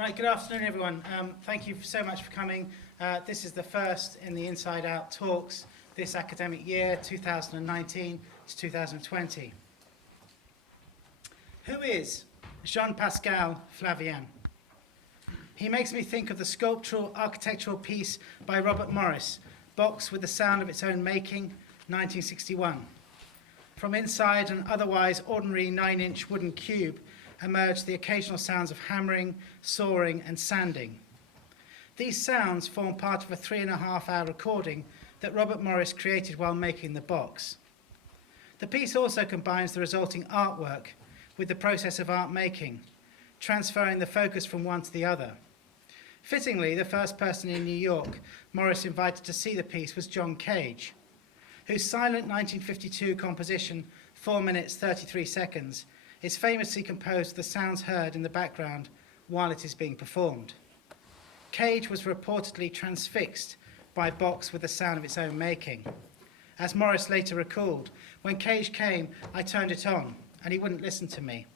Right, good afternoon everyone. Thank you so much for coming. This is the first in the Inside Out talks this academic year, 2019 to 2020. Who is Pascal Flavien? He makes me think of the sculptural architectural piece by Robert Morris, Box with the Sound of Its Own Making, 1961. From inside an otherwise ordinary 9-inch wooden cube emerged the occasional sounds of hammering, sawing and sanding. These sounds form part of a 3.5-hour recording that Robert Morris created while making the box. The piece also combines the resulting artwork with the process of art making, transferring the focus from one to the other. Fittingly, the first person in New York Morris invited to see the piece was John Cage, whose silent 1952 composition, 4 minutes 33 seconds, is famously composed of the sounds heard in the background while it is being performed. Cage was reportedly transfixed by Box with the Sound of Its Own Making. As Morris later recalled, when Cage came, I turned it on, and he wouldn't listen to me.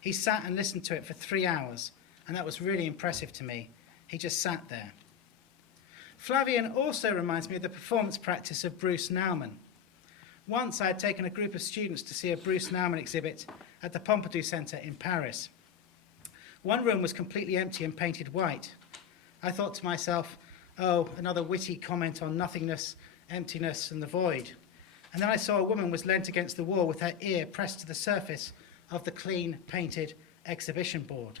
He sat and listened to it for 3 hours, and that was really impressive to me. He just sat there. Flavien also reminds me of the performance practice of Bruce Nauman. Once I had taken a group of students to see a Bruce Nauman exhibit at the Pompidou Centre in Paris. One room was completely empty and painted white. I thought to myself, oh, another witty comment on nothingness, emptiness and the void. And then I saw a woman was leant against the wall with her ear pressed to the surface of the clean, painted exhibition board.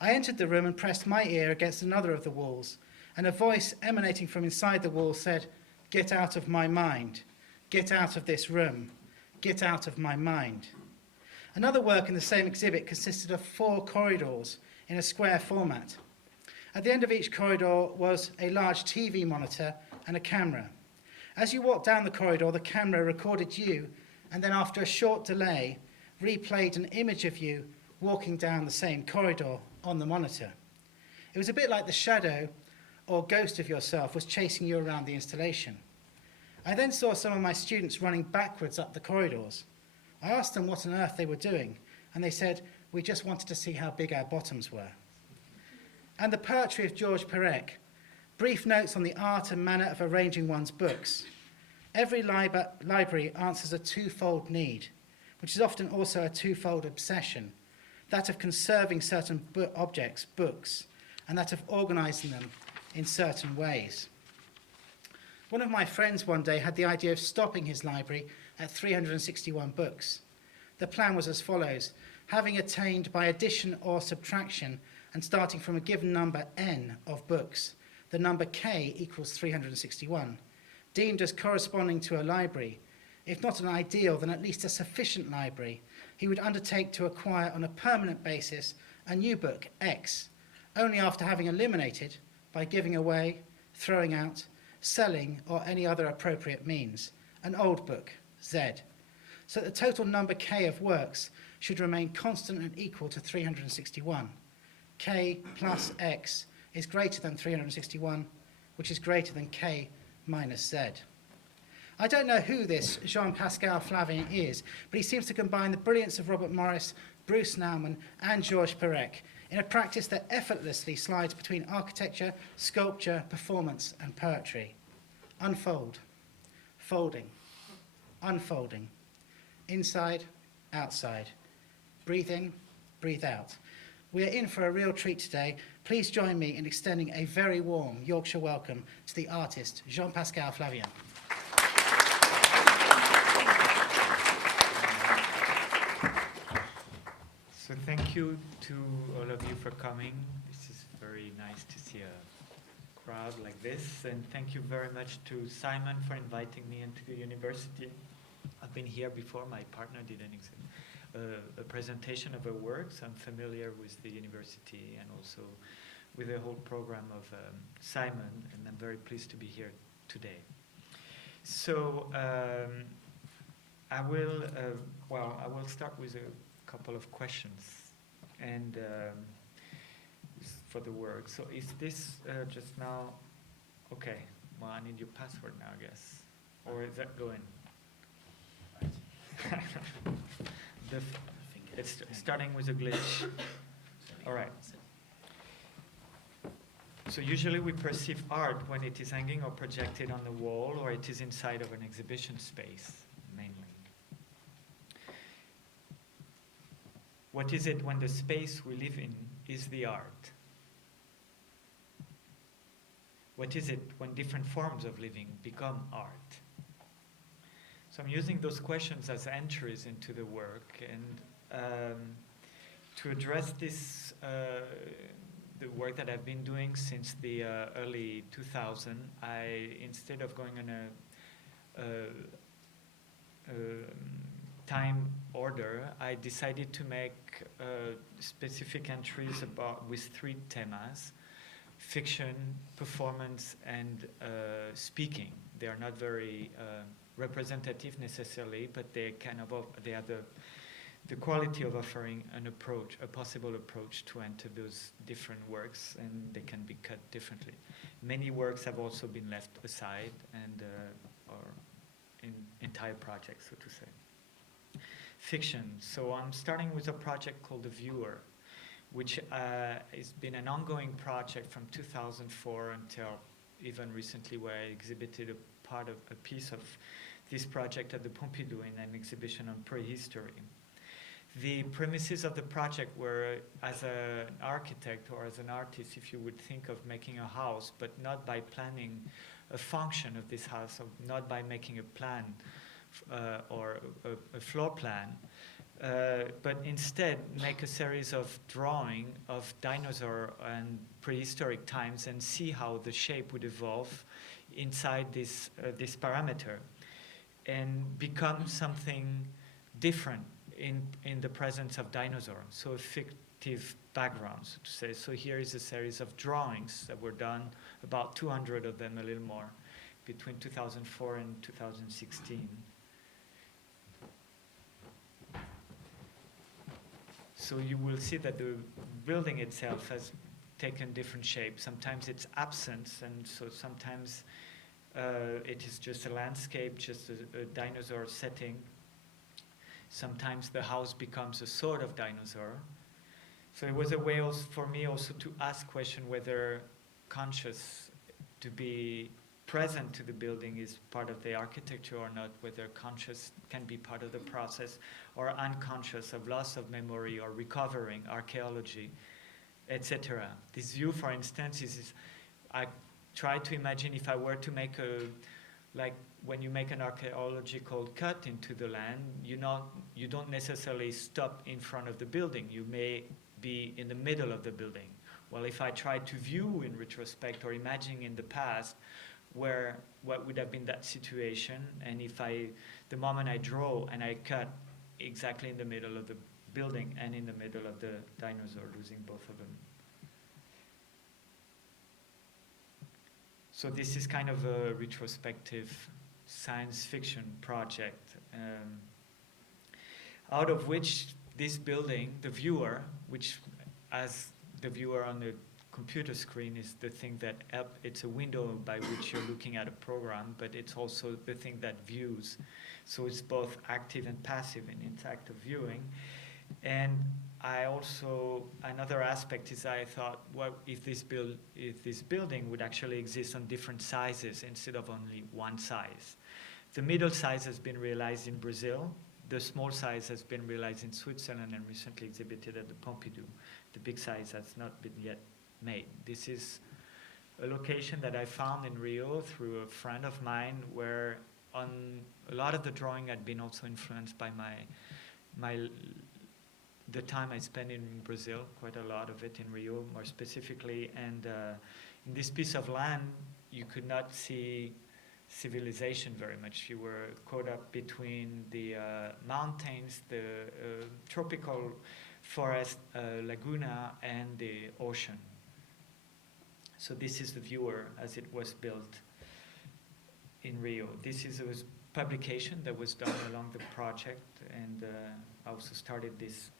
I entered the room and pressed my ear against another of the walls, and a voice emanating from inside the wall said, "Get out of my mind. Get out of this room. Get out of my mind." Another work in the same exhibit consisted of 4 corridors in a square format. At the end of each corridor was a large TV monitor and a camera. As you walked down the corridor, the camera recorded you, and then after a short delay, replayed an image of you walking down the same corridor on the monitor. It was a bit like the shadow or ghost of yourself was chasing you around the installation. I then saw some of my students running backwards up the corridors. I asked them what on earth they were doing, and they said, "We just wanted to see how big our bottoms were." And the poetry of Georges Perec, brief notes on the art and manner of arranging one's books. Every library answers a twofold need, which is often also a twofold obsession, that of conserving certain objects, books, and that of organizing them in certain ways. One of my friends one day had the idea of stopping his library at 361 books. The plan was as follows: having attained by addition or subtraction and starting from a given number n of books, the number k equals 361, deemed as corresponding to a library, if not an ideal, then at least a sufficient library, he would undertake to acquire on a permanent basis a new book, X, only after having eliminated, by giving away, throwing out, selling, or any other appropriate means, an old book, Z, so that the total number k of works should remain constant and equal to 361. K plus x is greater than 361, which is greater than k minus z. I don't know who this Pascal Flavien is, but he seems to combine the brilliance of Robert Morris, Bruce Nauman, and Georges Perec in a practice that effortlessly slides between architecture, sculpture, performance, and poetry. Unfold, folding, unfolding, inside, outside, breathe in, breathe out. We are in for a real treat today. Please join me in extending a very warm Yorkshire welcome to the artist Pascal Flavien. So thank you to all of you for coming. This is very nice to see a crowd like this, and thank you very much to Simon for inviting me into the university. I've been here before. My partner did a presentation of her works. I'm familiar with the university and also with the whole program of Simon, and I'm very pleased to be here today. So I will start with a couple of questions and for the work. So is this just now okay? Well, I need your password now, I guess, or is that going? It's starting with a glitch. All right. So usually we perceive art when it is hanging or projected on the wall, or it is inside of an exhibition space, mainly. What is it when the space we live in is the art? What is it when different forms of living become art? So I'm using those questions as entries into the work, and to address this, the work that I've been doing since the early 2000, instead of going on a time order, I decided to make specific entries with three themes: fiction, performance, and speaking. They are not very representative necessarily, but they have the quality of offering an approach, a possible approach to enter those different works, and they can be cut differently. Many works have also been left aside, and or in entire projects, so to say. Fiction. So I'm starting with a project called The Viewer, which has been an ongoing project from 2004 until even recently, where I exhibited a piece of this project at the Pompidou in an exhibition on prehistory. The premises of the project were, as an architect or as an artist, if you would think of making a house, but not by planning a function of this house, or not by making a plan or a floor plan, but instead make a series of drawing of dinosaur and prehistoric times and see how the shape would evolve inside this parameter and become something different in the presence of dinosaurs, so a fictive background, so to say. So here is a series of drawings that were done, about 200 of them, a little more, between 2004 and 2016. So you will see that the building itself has taken different shapes. Sometimes it's absent, and so sometimes it is just a landscape, just a dinosaur setting. Sometimes the house becomes a sort of dinosaur. So it was a way also for me also to ask question whether conscious, to be present to the building, is part of the architecture or not, whether conscious can be part of the process, or unconscious, of loss of memory or recovering, archaeology, etc. This view, for instance, I try to imagine if I were to make like when you make an archaeological cut into the land, you don't necessarily stop in front of the building. You may be in the middle of the building. Well, if I try to view in retrospect or imagine in the past what would have been that situation, and if the moment I draw and I cut exactly in the middle of the building and in the middle of the dinosaur, losing both of them. So this is kind of a retrospective science fiction project, out of which this building, The Viewer, which as the viewer on the computer screen is the thing that it's a window by which you're looking at a program, but it's also the thing that views. So it's both active and passive in its act of viewing. And I also, another aspect is I thought, what if this building would actually exist on different sizes instead of only one size? The middle size has been realized in Brazil. The small size has been realized in Switzerland and recently exhibited at the Pompidou. The big size has not been yet made. This is a location that I found in Rio through a friend of mine, where on a lot of the drawing had been also influenced by the time I spent in Brazil, quite a lot of it in Rio more specifically, and in this piece of land you could not see civilization very much. You were caught up between the mountains, the tropical forest, laguna, and the ocean. So this is The Viewer as it was built in Rio. This is a publication that was done along the project, and I also started this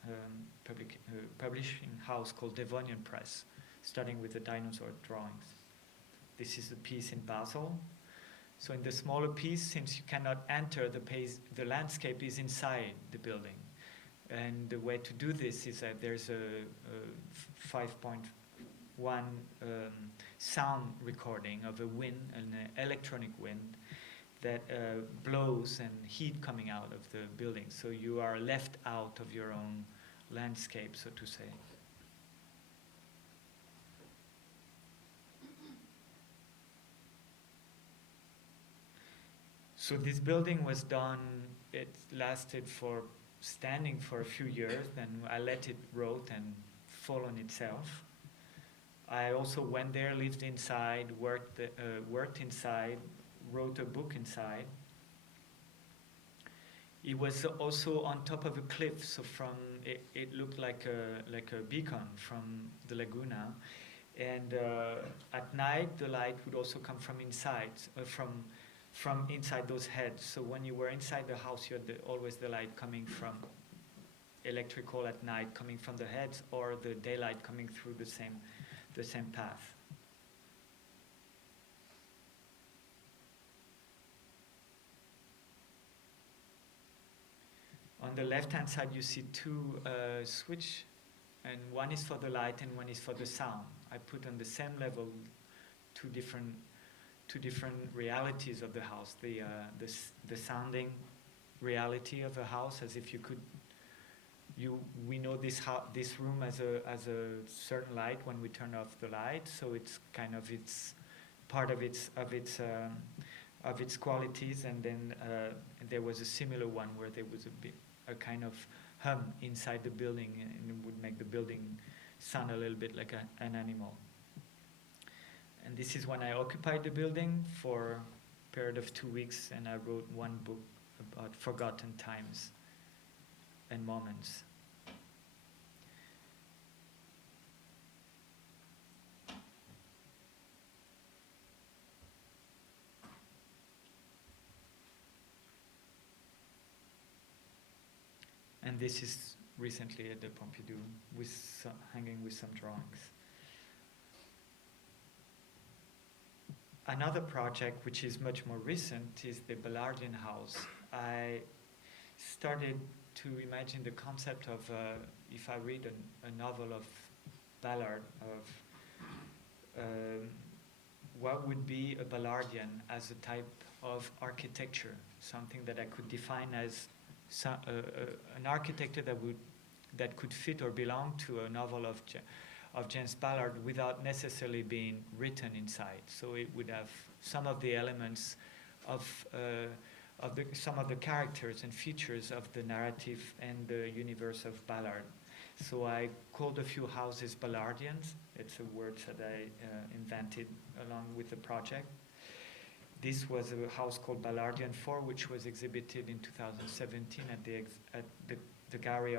publishing house called Devonian Press, starting with the dinosaur drawings. This is a piece in Basel. So in the smaller piece, since you cannot enter the landscape is inside the building. And the way to do this is that there's a 5-point one sound recording of a wind, an electronic wind that blows and heat coming out of the building. So you are left out of your own landscape, so to say. So this building was done, it lasted for standing for a few years, then I let it rot and fall on itself. I also went there, lived inside, worked inside, wrote a book inside. It was also on top of a cliff, so it looked like a beacon from the Laguna. And at night, the light would also come from inside, from inside those heads. So when you were inside the house, you had always the light coming from electrical at night, coming from the heads, or the daylight coming through the same path. On the left-hand side, you see two switch, and one is for the light and one is for the sound. I put on the same level two different realities of the house. The sounding reality of a house, as if you could. We know this room as a certain light when we turn off the light, so it's kind of part of its qualities. And then there was a similar one where there was a kind of hum inside the building, and it would make the building sound a little bit like an animal. And this is when I occupied the building for a period of 2 weeks, and I wrote one book about forgotten times and moments. And this is recently at the Pompidou, hanging with some drawings. Another project, which is much more recent, is the Ballardian house. I started to imagine the concept of, if I read a novel of Ballard, of what would be a Ballardian as a type of architecture, something that I could define as an architecture that could fit or belong to a novel of James Ballard without necessarily being written inside. So it would have some of the elements of some of the characters and features of the narrative and the universe of Ballard. So I called a few houses Ballardians. It's a word that I invented along with the project. This was a house called Ballardian 4, which was exhibited in 2017 at the gallery,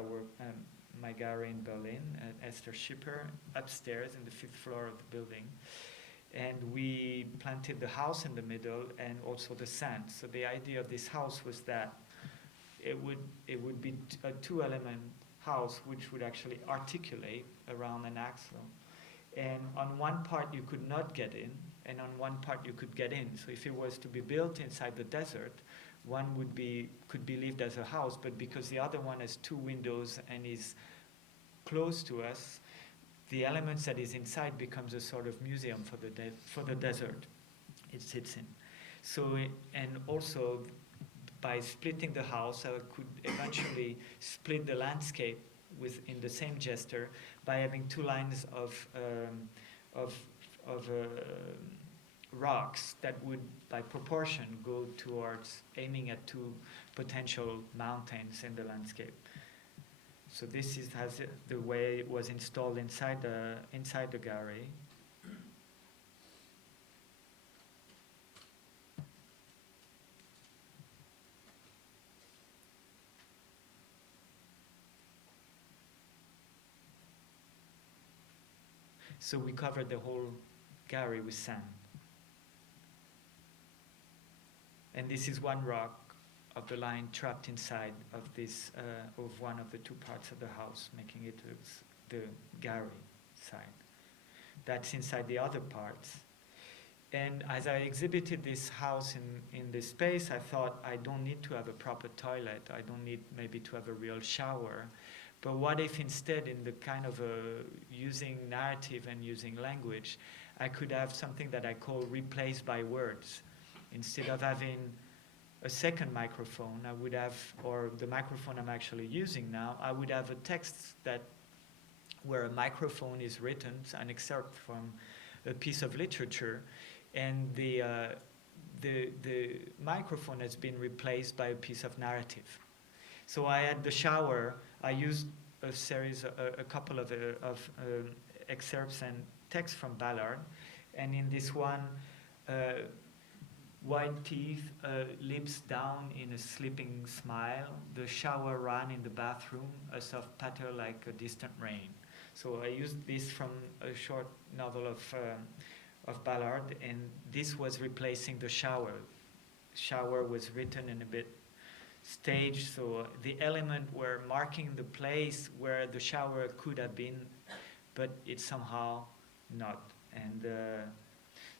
my gallery in Berlin, at Esther Schipper, upstairs in the 5th floor of the building. And we planted the house in the middle and also the sand. So the idea of this house was that it would be a two-element house which would actually articulate around an axle. And on one part you could not get in, and on one part you could get in. So if it was to be built inside the desert, one could be lived as a house, but because the other one has 2 windows and is close to us, the elements that is inside becomes a sort of museum for the desert it sits in. So and also by splitting the house, I could eventually split the landscape in the same gesture by having 2 lines of rocks that would, by proportion, go towards aiming at 2 potential mountains in the landscape. So this has the way it was installed inside the gallery. So we covered the whole gallery with sand. And this is one rock of the line trapped inside of this of one of the 2 parts of the house, making it the gallery side. That's inside the other parts. And as I exhibited this house in this space, I thought I don't need to have a proper toilet. I don't need maybe to have a real shower, But what if instead, in the kind of using narrative and using language, I could have something that I call replaced by words. Instead of having a second microphone, I would have, or the microphone I'm actually using now, I would have a text that where a microphone is written, an excerpt from a piece of literature, and the microphone has been replaced by a piece of narrative. So I had the shower. I used a couple of excerpts and text from Ballard, and in this one, white teeth, lips down in a sleeping smile. The shower ran in the bathroom, a soft patter like a distant rain. So I used this from a short novel of Ballard, and this was replacing the shower. Shower was written in a bit staged, so the element were marking the place where the shower could have been, but it's somehow not. And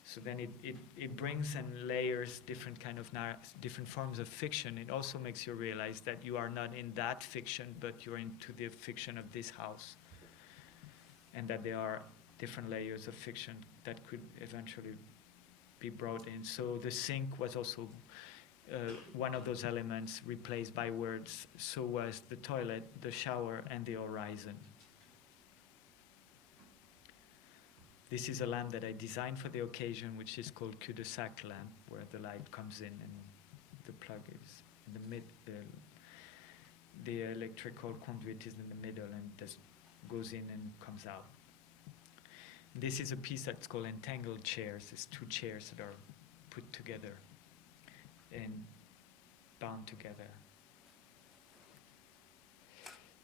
so then it brings and layers different kind of different forms of fiction. It also makes you realize that you are not in that fiction, but you're into the fiction of this house, and that there are different layers of fiction that could eventually be brought in. So the sink was also one of those elements replaced by words. So was the toilet, the shower, and the horizon. This is a lamp that I designed for the occasion, which is called cul-de-sac lamp, where the light comes in and the plug is in the mid. The electrical conduit is in the middle and just goes in and comes out. This is a piece that's called entangled chairs. It's two chairs that are put together and bound together.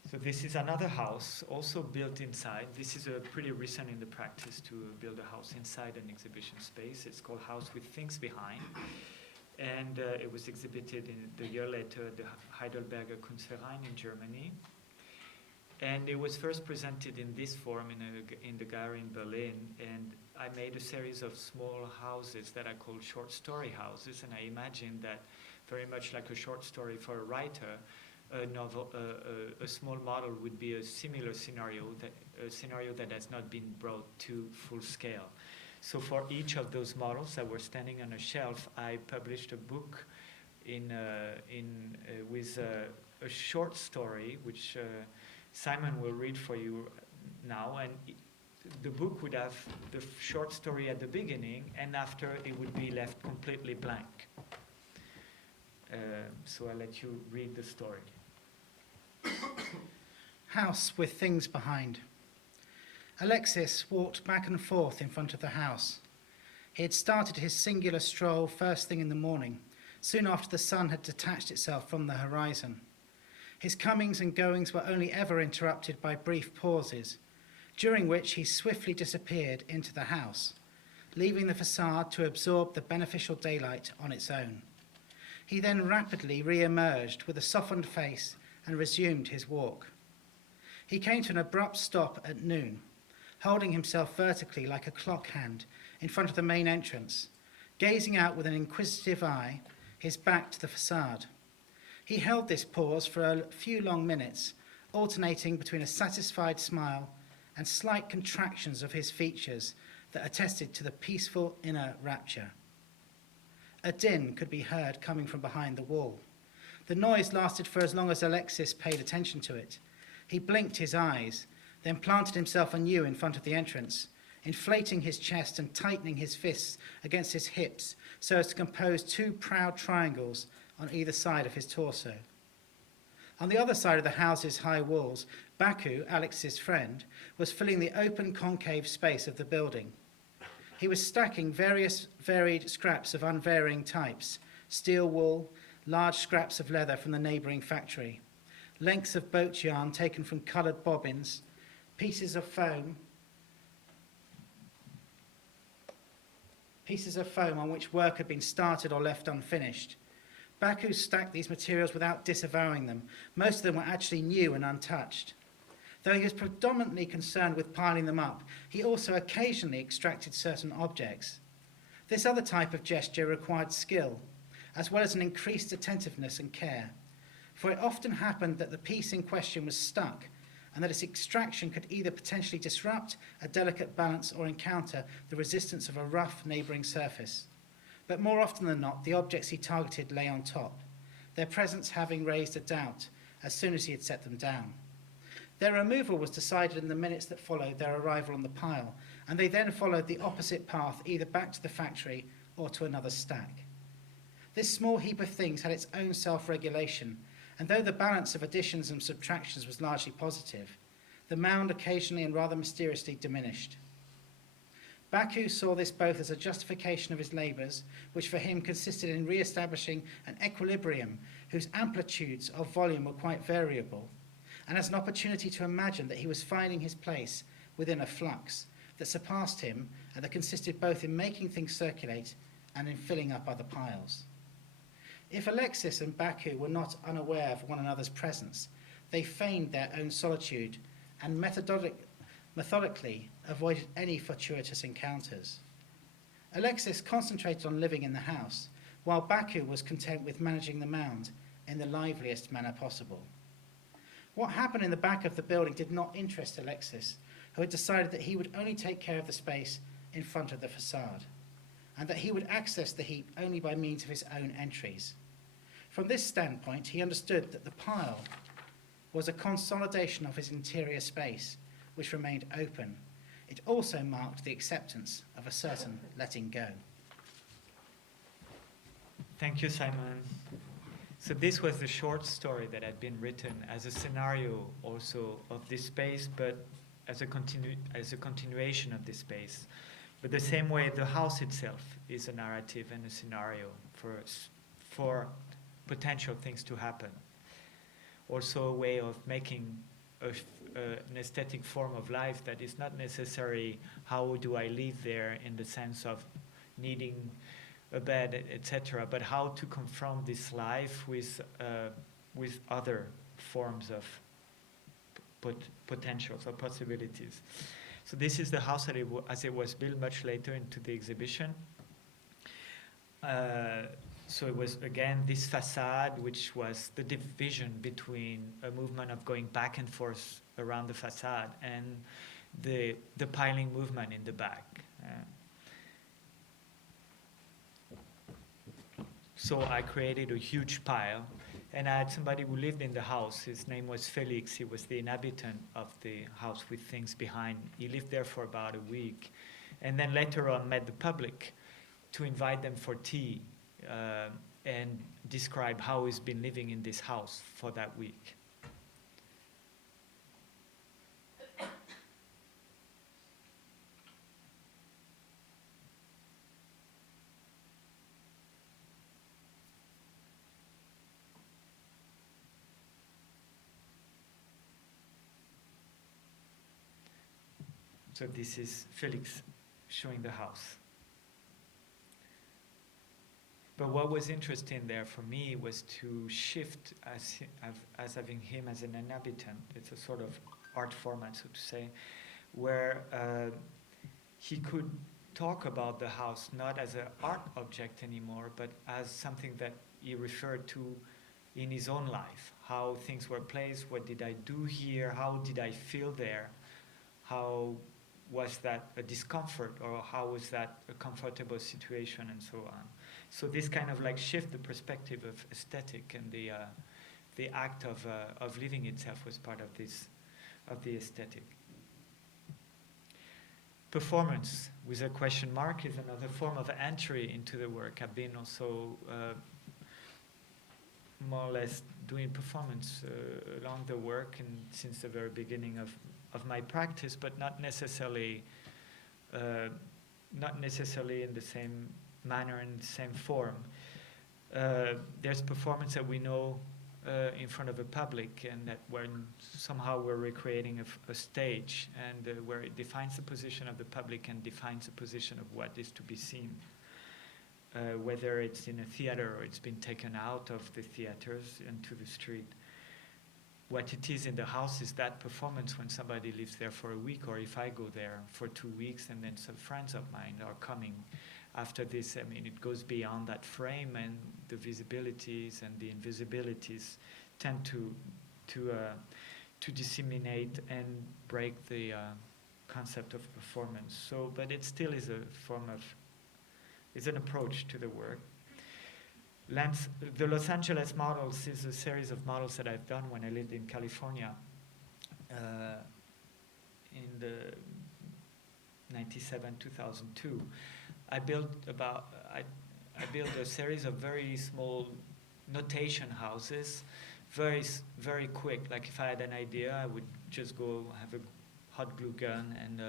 So this is another house, also built inside. This is pretty recent in the practice to build a house inside an exhibition space. It's called House with Things Behind. And it was exhibited the year later at the Heidelberger Kunstverein in Germany. And it was first presented in this form in the gallery in Berlin. And I made a series of small houses that I called short story houses. And I imagined that very much like a short story for a writer, a small model would be a similar scenario, a scenario that has not been brought to full scale. So for each of those models that were standing on a shelf, I published a book with a short story, which Simon will read for you now. And the book would have the short story at the beginning, and after it would be left completely blank. So I'll let you read the story. House with things behind. Alexis walked back and forth in front of the house. He had started his singular stroll first thing in the morning, soon after the sun had detached itself from the horizon. His comings and goings were only ever interrupted by brief pauses, during which he swiftly disappeared into the house, leaving the facade to absorb the beneficial daylight on its own. He then rapidly re-emerged with a softened face and resumed his walk. He came to an abrupt stop at noon, holding himself vertically like a clock hand in front of the main entrance, gazing out with an inquisitive eye, his back to the facade. He held this pause for a few long minutes, alternating between a satisfied smile and slight contractions of his features that attested to the peaceful inner rapture. A din could be heard coming from behind the wall. The noise lasted for as long as Alexis paid attention to it. He blinked his eyes, then planted himself anew in front of the entrance, inflating his chest and tightening his fists against his hips so as to compose two proud triangles on either side of his torso. On the other side of the house's high walls, Baku, Alex's friend, was filling the open concave space of the building. He was stacking various varied scraps of unvarying types, steel wool, large scraps of leather from the neighbouring factory, lengths of boat yarn taken from coloured bobbins, pieces of foam on which work had been started or left unfinished. Baku stacked these materials without disavowing them. Most of them were actually new and untouched. Though he was predominantly concerned with piling them up, he also occasionally extracted certain objects. This other type of gesture required skill, as well as an increased attentiveness and care, for it often happened that the piece in question was stuck, and that its extraction could either potentially disrupt a delicate balance or encounter the resistance of a rough neighbouring surface. But more often than not, the objects he targeted lay on top, their presence having raised a doubt as soon as he had set them down. Their removal was decided in the minutes that followed their arrival on the pile, and they then followed the opposite path either back to the factory or to another stack. This small heap of things had its own self-regulation, and though the balance of additions and subtractions was largely positive, the mound occasionally and rather mysteriously diminished. Baku saw this both as a justification of his labours, which for him consisted in re-establishing an equilibrium whose amplitudes of volume were quite variable, and as an opportunity to imagine that he was finding his place within a flux that surpassed him and that consisted both in making things circulate and in filling up other piles. If Alexis and Baku were not unaware of one another's presence, they feigned their own solitude and methodically avoided any fortuitous encounters. Alexis concentrated on living in the house, while Baku was content with managing the mound in the liveliest manner possible. What happened in the back of the building did not interest Alexis, who had decided that he would only take care of the space in front of the facade, and that he would access the heap only by means of his own entries. From this standpoint, he understood that the pile was a consolidation of his interior space, which remained open. It also marked the acceptance of a certain letting go. Thank you, Simon. So this was the short story that had been written as a scenario also of this space, but as a continuation of this space. But the same way the house itself is a narrative and a scenario for potential things to happen. Also a way of making an aesthetic form of life that is not necessarily how do I live there in the sense of needing a bed, etc., but how to confront this life with other forms of potentials or possibilities. So this is the house as it was built much later into the exhibition. So it was, again, this facade, which was the division between a movement of going back and forth around the facade and the piling movement in the back. So I created a huge pile, and I had somebody who lived in the house. His name was Felix. He was the inhabitant of the house with things behind. He lived there for about a week, and then later on met the public to invite them for tea and describe how he's been living in this house for that week. So this is Felix showing the house. But what was interesting there for me was to shift as having him as an inhabitant. It's a sort of art format, so to say, where he could talk about the house not as an art object anymore, but as something that he referred to in his own life. How things were placed, what did I do here, how did I feel there, how was that a discomfort, or how was that a comfortable situation, and so on. So this kind of like shift the perspective of aesthetic, and the act of living itself was part of this, of the aesthetic. Performance with a question mark is another form of entry into the work. I've been also more or less doing performance along the work and since the very beginning of my practice, but not necessarily in the same manner and the same form. There's performance that we know in front of a public, and that when somehow we're recreating a stage, and where it defines the position of the public and defines the position of what is to be seen. Whether it's in a theater or it's been taken out of the theaters into the street. What it is in the house is that performance when somebody lives there for a week, or if I go there for 2 weeks and then some friends of mine are coming after this. I mean, it goes beyond that frame, and the visibilities and the invisibilities tend to to disseminate and break the concept of performance. So, but it still is a form of, is an approach to the work. The Los Angeles models is a series of models that I've done when I lived in California in the 97-2002. I built a series of very small notation houses, very quick. Like if I had an idea, I would just go have a hot glue gun and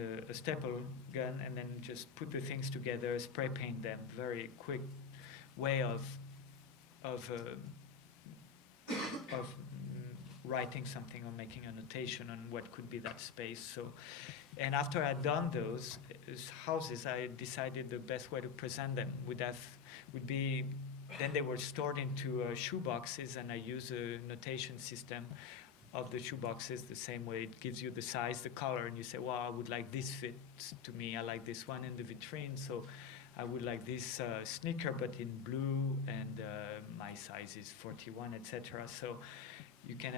a staple gun, and then just put the things together, spray paint them. Very quick way of writing something or making a notation on what could be that space. So, and after I had done those houses, I decided the best way to present them would be, then they were stored into shoe boxes, and I use a notation system of the shoe boxes the same way. It gives you the size, the color, and you say, well, I would like this fit to me. I like this one in the vitrine, so I would like this sneaker, but in blue, and my size is 41, etc. So you can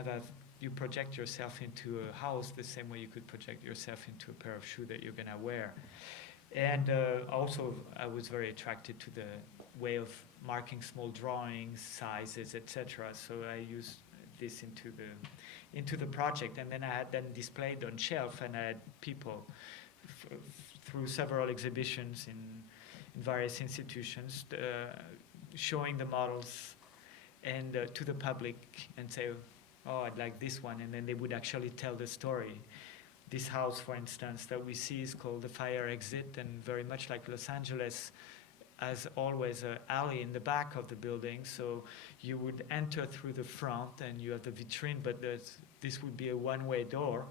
you project yourself into a house the same way you could project yourself into a pair of shoes that you're gonna wear. And also, I was very attracted to the way of marking small drawings, sizes, etc. So I used this into the project, and then I had them displayed on shelf, and I had people through several exhibitions in various institutions showing the models and to the public and say, oh, I'd like this one, and then they would actually tell the story. This house, for instance, that we see is called the Fire Exit, and very much like Los Angeles, as always, an alley in the back of the building. So you would enter through the front, and you have the vitrine, but this would be a one-way door.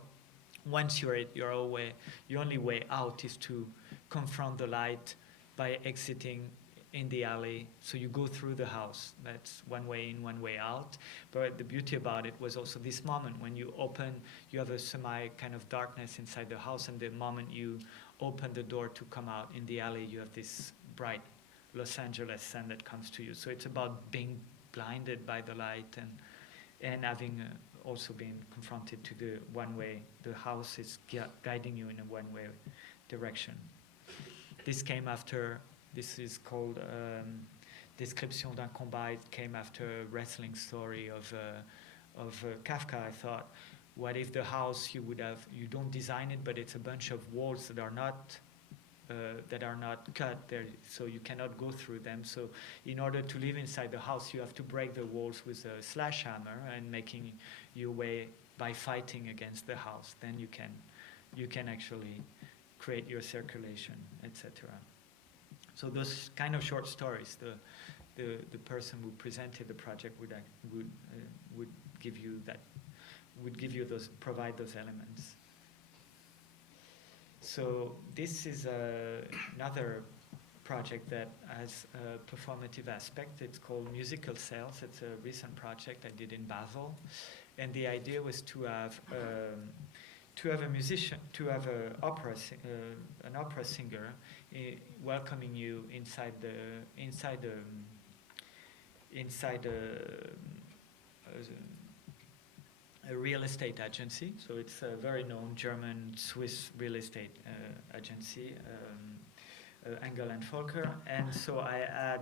Once you're at your only way out is to confront the light by exiting in the alley. So you go through the house. That's one way in, one way out. But the beauty about it was also this moment when you open, you have a semi kind of darkness inside the house, and the moment you open the door to come out in the alley, you have this bright Los Angeles sun that comes to you. So it's about being blinded by the light and having also been confronted to the one-way. The house is guiding you in a one-way direction. This came after, this is called Description d'un combat. It came after a wrestling story of Kafka. I thought, what if the house you don't design it, but it's a bunch of walls that are not cut there, so you cannot go through them. So in order to live inside the house, you have to break the walls with a slash hammer and making your way by fighting against the house. Then you can actually create your circulation, etc. So those kind of short stories, the person who presented the project would give you provide those elements. So this is another project that has a performative aspect. It's called Musical Cells. It's a recent project I did in Basel, and the idea was to have a musician, to have an opera singer welcoming you inside a real estate agency. So it's a very known German-Swiss real estate agency, Engel and Volker. And so I add,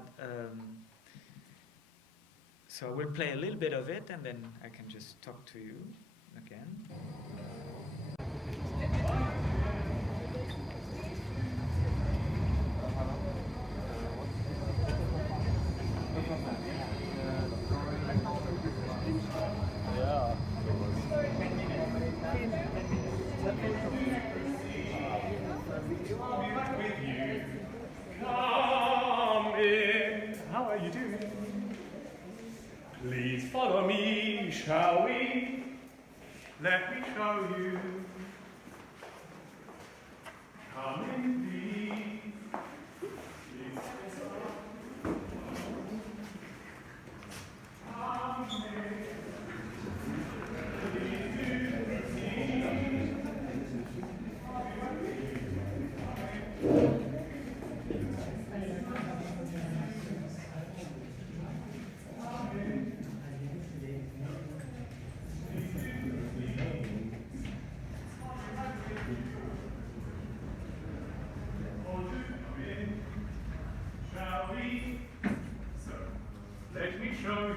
so I will play a little bit of it, and then I can just talk to you again. How are you doing? Please follow me, shall we? Let me show you. Come in, please. Come in.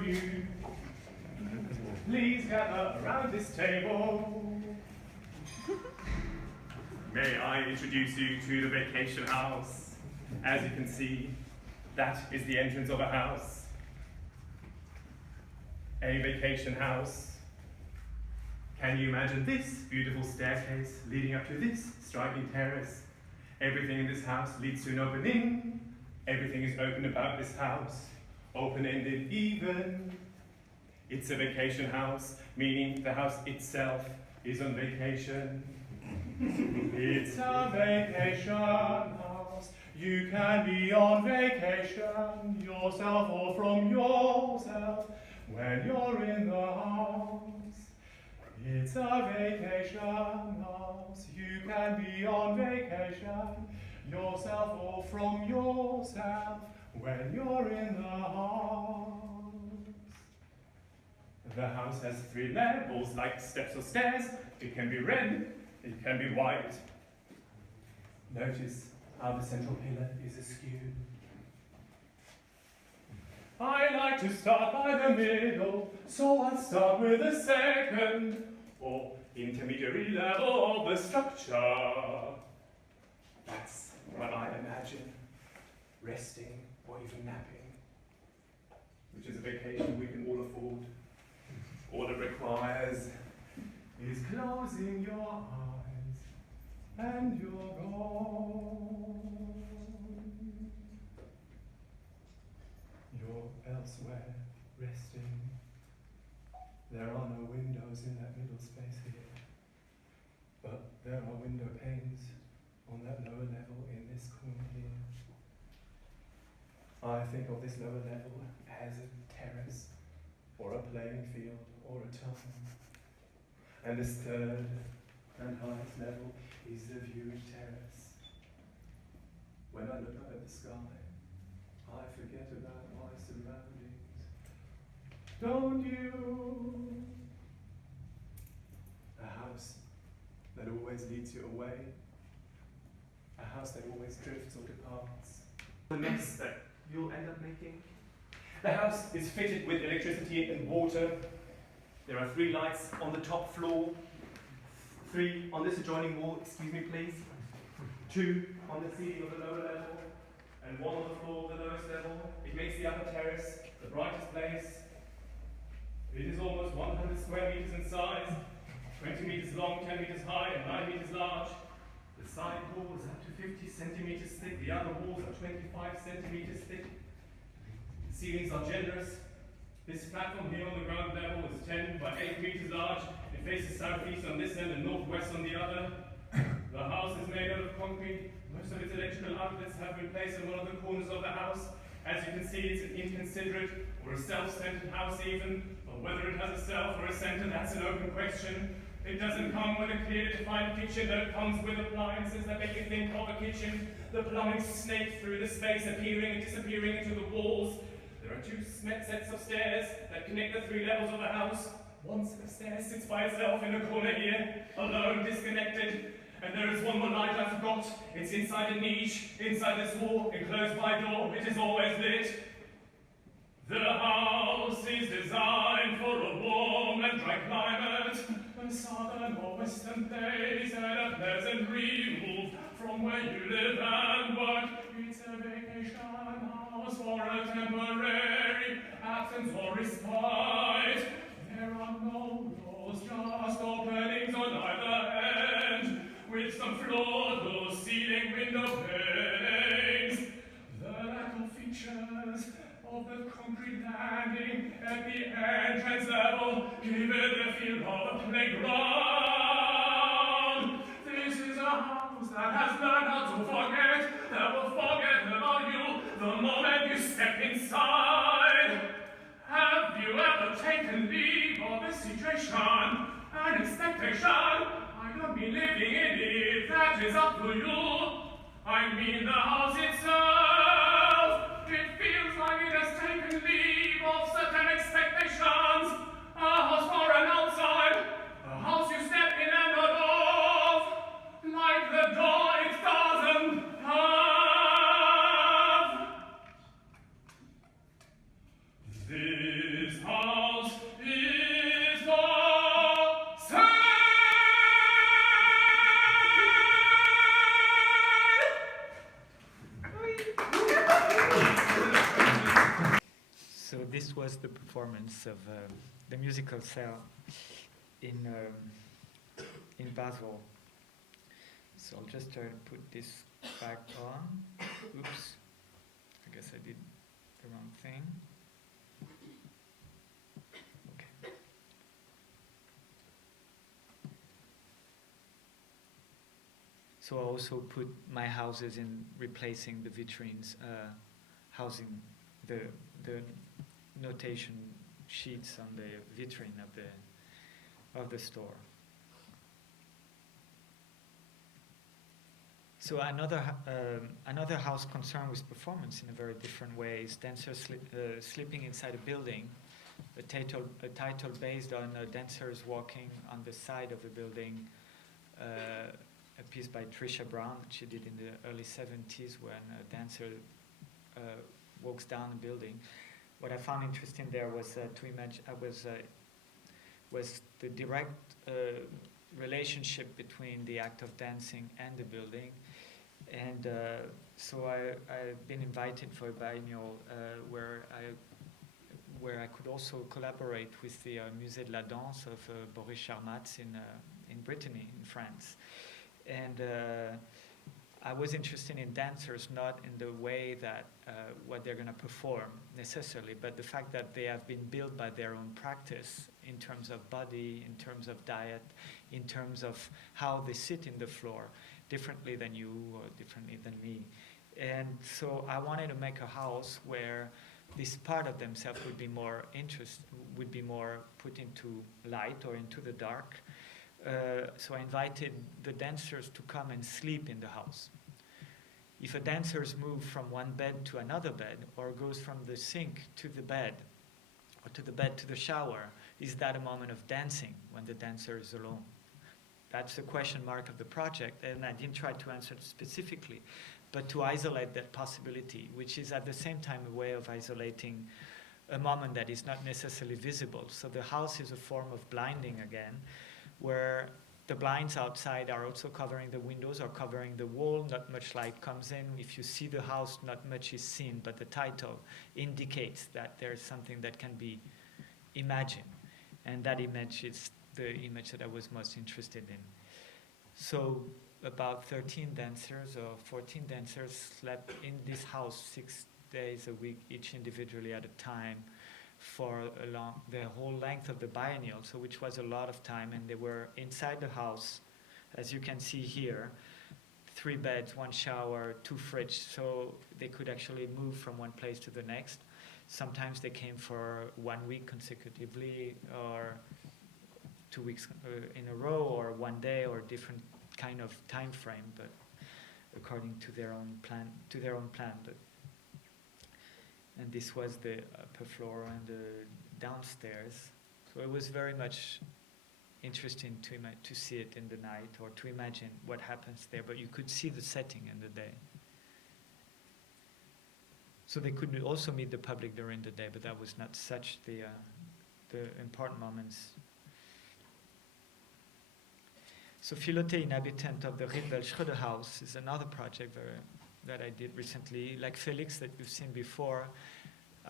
you. Please gather around this table. May I introduce you to the vacation house? As you can see, that is the entrance of a house. A vacation house. Can you imagine this beautiful staircase leading up to this striking terrace? Everything in this house leads to an opening. Everything is open about this house. Open-ended even. It's a vacation house, meaning the house itself is on vacation. It's a vacation house. You can be on vacation yourself or from yourself when you're in the house. It's a vacation house. You can be on vacation yourself or from yourself when you're in the house. The house has 3 levels like steps or stairs. It can be red, it can be white. Notice how the central pillar is askew. I like to start by the middle, so I'll start with the second or intermediary level of the structure. That's what I imagine resting or even napping, which is a vacation we can all afford. All it requires is closing your eyes and you're gone. You're elsewhere, resting. There are no windows in that middle space here, but there are window panes on that lower level in this corner here. I think of this lower level as a terrace, or a playing field, or a tunnel. And this third and highest level is the viewing terrace. When I look up at the sky, I forget about my surroundings. Don't you? A house that always leads you away. A house that always drifts or departs. The mess that you'll end up making. The house is fitted with electricity and water. There are 3 lights on the top floor. 3 on this adjoining wall, excuse me please. 2 on the ceiling of the lower level. And 1 on the floor of the lowest level. It makes the upper terrace the brightest place. It is almost 100 square meters in size, 20 meters long, 10 meters high, and 9 meters large. The side wall is up to 50 centimeters thick, the other walls are 25 centimeters thick. The ceilings are generous. This platform here on the ground level is 10 by 8 meters large. It faces southeast on this end and northwest on the other. The house is made out of concrete. Most of its electrical outlets have been placed in one of the corners of the house. As you can see, it's an inconsiderate or a self-centered house even, but whether it has a self or a center, that's an open question. It doesn't come with a clearly defined kitchen, though it comes with appliances that make you think of a kitchen. The plumbing snaked through the space, appearing and disappearing into the walls. There are 2 sets of stairs that connect the 3 levels of the house. One set of stairs sits by itself in a corner here, alone, disconnected. And there is one more light I forgot. It's inside a niche, inside this wall, enclosed by a door. It is always lit. The house is designed for a warm and dry climate, a southern or western place, and a pleasant remove from where you live and work. It's a vacation house for a temporary absence or respite. There are no doors, just openings on either end, with some floor, those ceiling window panes. The lack of features of the concrete landing at the entrance level give it the feel of a playground. This is a house that has learned how to forget, that will forget about you the moment you step inside. Have you ever taken leave of the situation, an expectation? I don't mean living in it, that is up to you. I mean the house itself. It feels like it has taken leave of certain expectations. A house for an outside, a house you step in and out of, like the door it doesn't have. This performance of the musical Cell in Basel. So I'll just try to put this back on. Oops, I guess I did the wrong thing. Okay. So I also put my houses in replacing the vitrines, housing the notation sheets on the vitrine of the store. So another house concerned with performance in a very different way is dancers sleeping inside a building. A title based on dancers walking on the side of a building. A piece by Trisha Brown that she did in the early 70s when a dancer walks down a building. What I found interesting there was to imagine was the direct relationship between the act of dancing and the building. And so I've been invited for a biennial where I could also collaborate with the Musée de la Danse of Boris Charmatz in Brittany, in France. And I was interested in dancers, not in the way that what they're going to perform necessarily, but the fact that they have been built by their own practice in terms of body, in terms of diet, in terms of how they sit in the floor, differently than you or differently than me. And so I wanted to make a house where this part of themselves would be more put into light or into the dark. So I invited the dancers to come and sleep in the house. If a dancer moves from one bed to another bed, or goes from the sink to the bed, or to the bed to the shower, is that a moment of dancing when the dancer is alone? That's the question mark of the project, and I didn't try to answer it specifically, but to isolate that possibility, which is at the same time a way of isolating a moment that is not necessarily visible. So the house is a form of blinding again, where the blinds outside are also covering the windows or covering the wall. Not much light comes in. If you see the house, not much is seen, but the title indicates that there's something that can be imagined. And that image is the image that I was most interested in. So about 13 dancers or 14 dancers slept in this house 6 days a week, each individually at a time, for the whole length of the biennial, so which was a lot of time, and they were inside the house, as you can see here, 3 beds, 1 shower, 2 fridges, so they could actually move from one place to the next. Sometimes they came for 1 week consecutively, or 2 weeks in a row, or 1 day, or different kind of time frame, but according to their own plan. But and this was the upper floor and the downstairs. So it was very much interesting to see it in the night, or to imagine what happens there, but you could see the setting in the day. So they could also meet the public during the day, but that was not such the important moments. So Philoté, inhabitant of the Riedwald-Schröder house, is another project that I did recently. Like Felix that you've seen before,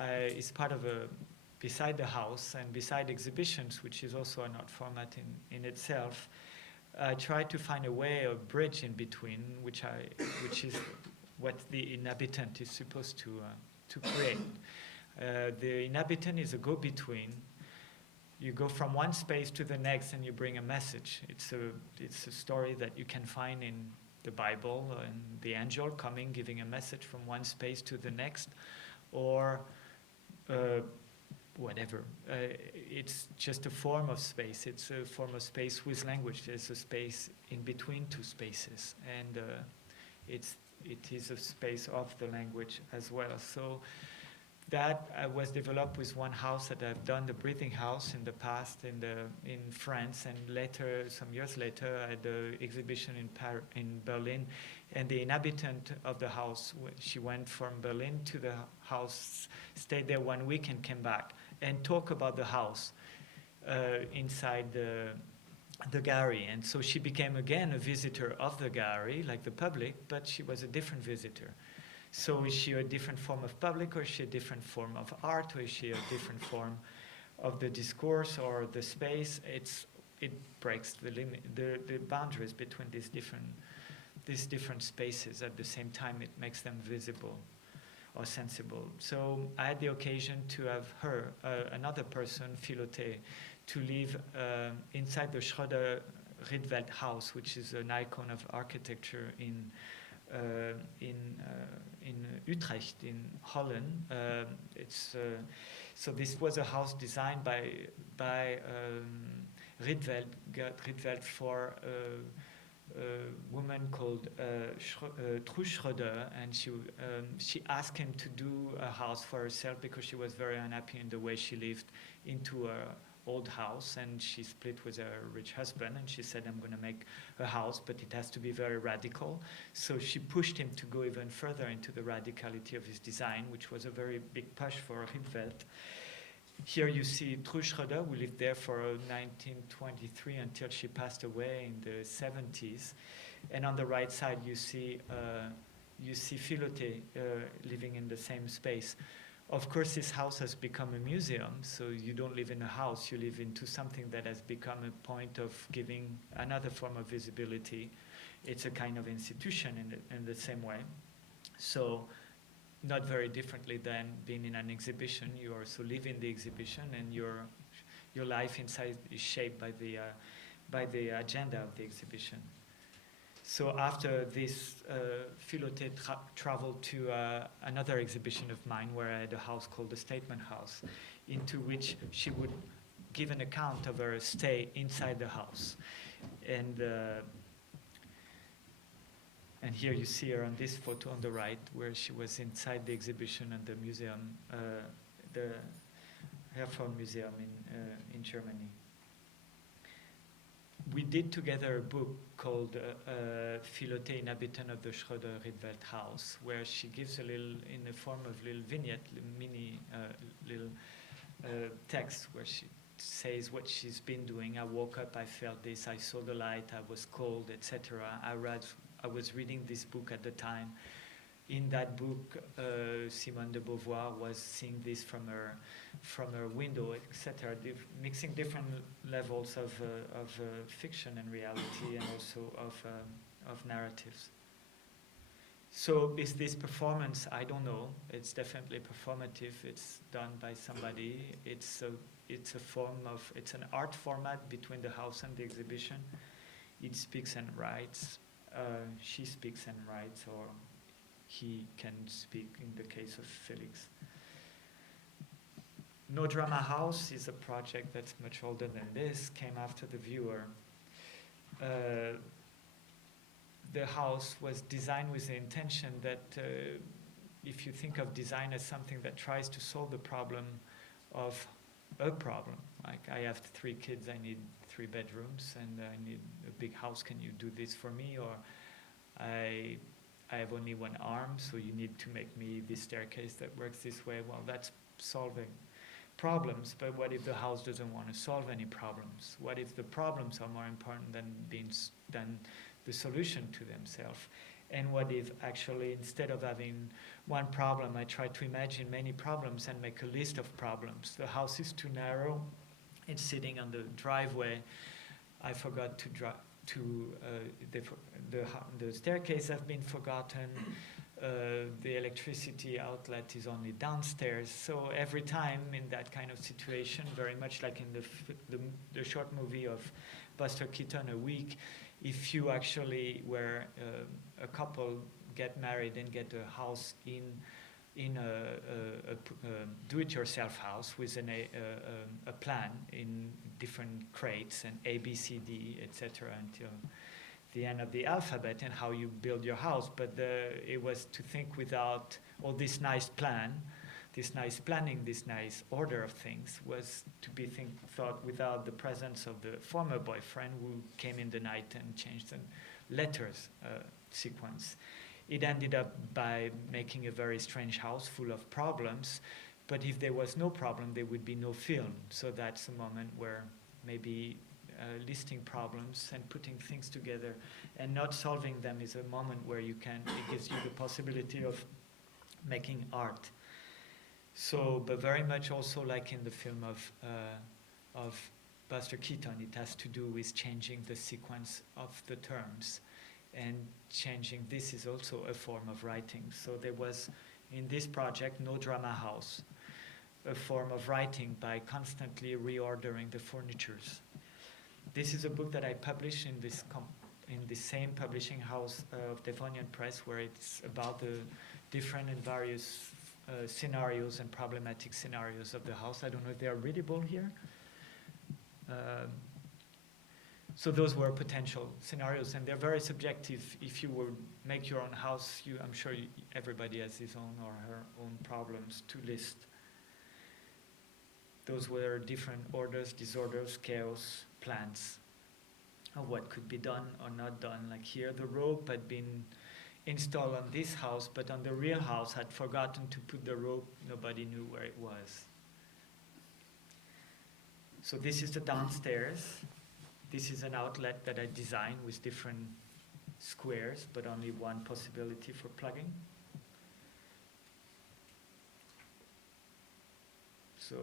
is part of beside the house and beside exhibitions, which is also an art format in itself. I tried to find a way, a bridge in between, which is what the inhabitant is supposed to create. The inhabitant is a go-between. You go from one space to the next and you bring a message. It's a story that you can find in the Bible, and the angel coming, giving a message from one space to the next, or whatever. It's just a form of space. It's a form of space with language. There's a space in between 2 spaces, and it is a space of the language as well. So that was developed with one house that I've done, the breathing house, in the past in France, and later, some years later, I had the exhibition in Berlin, and the inhabitant of the house, she went from Berlin to the house, stayed there 1 week and came back, and talk about the house inside the gallery. And so she became again a visitor of the gallery, like the public, but she was a different visitor. So is she a different form of public, or is she a different form of art, or is she a different form of the discourse or the space, it breaks the boundaries between these different spaces. At the same time, it makes them visible or sensible. So I had the occasion to have her, another person, Filoté, to live inside the Schroeder Rietveld house, which is an icon of architecture in Utrecht, in Holland. So this was a house designed by Rietveld, Gert Rietveld, for a woman called Trude Schroeder, and she asked him to do a house for herself because she was very unhappy in the way she lived into her old house, and she split with her rich husband, and she said, I'm going to make a house, but it has to be very radical. So she pushed him to go even further into the radicality of his design, which was a very big push for Rietveld. Here you see Trude Schroeder, who lived there for 1923 until she passed away in the 70s. And on the right side you see Filoté living in the same space. Of course, this house has become a museum, so you don't live in a house, you live into something that has become a point of giving another form of visibility. It's a kind of institution in the same way. So, not very differently than being in an exhibition, you also live in the exhibition, and your life inside is shaped by the agenda of the exhibition. So after this, Filoté traveled to another exhibition of mine where I had a house called the Statement House, into which she would give an account of her stay inside the house. And here you see her on this photo on the right, where she was inside the exhibition at the museum, the Herforn Museum in Germany. We did together a book called Filoté, Inhabitant of the Schroeder Rietveld House, where she gives a little, in the form of little vignette, mini little text, where she says what she's been doing. I woke up, I felt this, I saw the light, I was cold, etc. I was reading this book at the time. In that book, Simone de Beauvoir was seeing this from her window, etc., mixing different levels of fiction and reality, and also of narratives. So is this performance? I don't know. It's definitely performative. It's done by somebody. It's an art format between the house and the exhibition. It speaks and writes. She speaks and writes, or he can speak in the case of Felix. No Drama House is a project that's much older than this, came after The Viewer. The house was designed with the intention that if you think of design as something that tries to solve the problem of a problem, like I have 3 kids, I need 3 bedrooms, and I need a big house, can you do this for me? Or I have only 1 arm, so you need to make me this staircase that works this way. Well, that's solving problems, but what if the house doesn't want to solve any problems? What if the problems are more important than the solution to themselves? And what if actually, instead of having 1 problem, I try to imagine many problems and make a list of problems? The house is too narrow, it's sitting on the driveway, I forgot to the staircase have been forgotten, the electricity outlet is only downstairs. So every time in that kind of situation, very much like in the short movie of Buster Keaton, A Week, if you actually were a couple get married and get a house in a do-it-yourself house with a plan in different crates and A, B, C, D, etc. until the end of the alphabet, and how you build your house. But it was to think without all this nice plan, this nice planning, this nice order of things, was to be thought without the presence of the former boyfriend who came in the night and changed the letters sequence. It ended up by making a very strange house full of problems, but if there was no problem, there would be no film. So that's a moment where maybe listing problems and putting things together and not solving them is a moment where it gives you the possibility of making art. So, but very much also like in the film of Buster Keaton, it has to do with changing the sequence of the terms and changing. This is also a form of writing. So there was in this project no drama house, a form of writing by constantly reordering the furnitures. This is a book that I published in the same publishing house of Devonian Press, where it's about the different and various scenarios and problematic scenarios of the house. I don't know if they are readable here. So those were potential scenarios, and they're very subjective. If you would make your own house, I'm sure everybody has his own or her own problems to list. Those were different orders, disorders, chaos, plans of what could be done or not done. Like here, the rope had been installed on this house, but on the real house had forgotten to put the rope. Nobody knew where it was. So this is the downstairs. This is an outlet that I designed with different squares, but only one possibility for plugging. So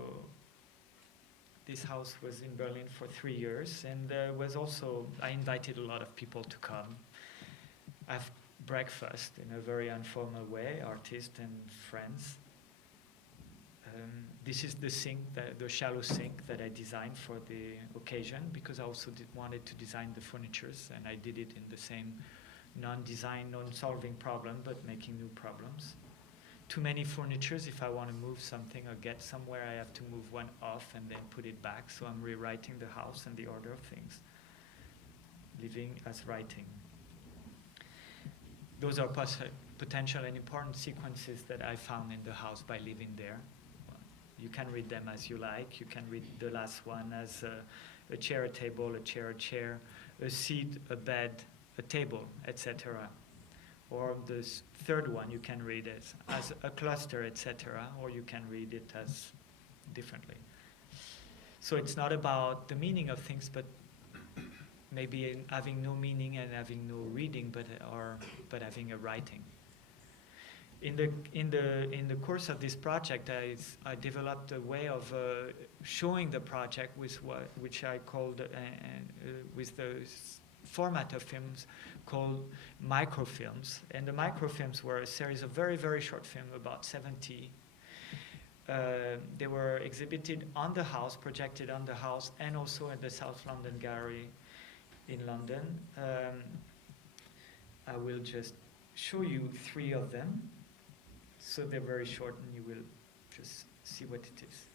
this house was in Berlin for 3 years, and I invited a lot of people to come, have breakfast in a very informal way, artists and friends. This is the sink, the shallow sink that I designed for the occasion, because I also wanted to design the furnitures, and I did it in the same non-design, non-solving problem, but making new problems. Too many furnitures. If I want to move something or get somewhere, I have to move one off and then put it back. So I'm rewriting the house and the order of things. Living as writing. Those are potential and important sequences that I found in the house by living there. You can read them as you like. You can read the last one as a chair, a table, a chair, a seat, a bed, a table, etc. Or the third one you can read as a cluster, etc. Or you can read it as differently. So it's not about the meaning of things, but maybe having no meaning and having no reading, but having a writing. In the course of this project, I developed a way of showing the project with which I called with the format of films called microfilms. And the microfilms were a series of very, very short films, about 70. They were exhibited on the house, projected on the house, and also at the South London Gallery in London. I will just show you 3 of them. So they're very short, and you will just see what it is.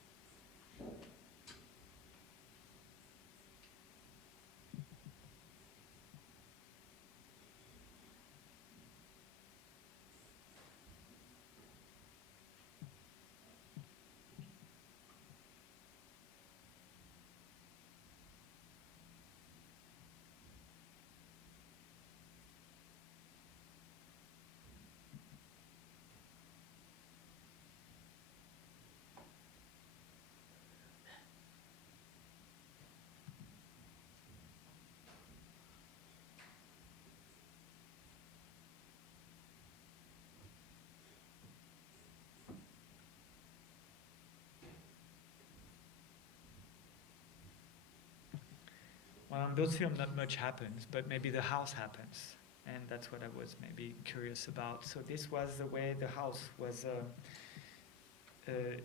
Well, in those films, not much happens, but maybe the house happens. And that's what I was maybe curious about. So this was the way the house was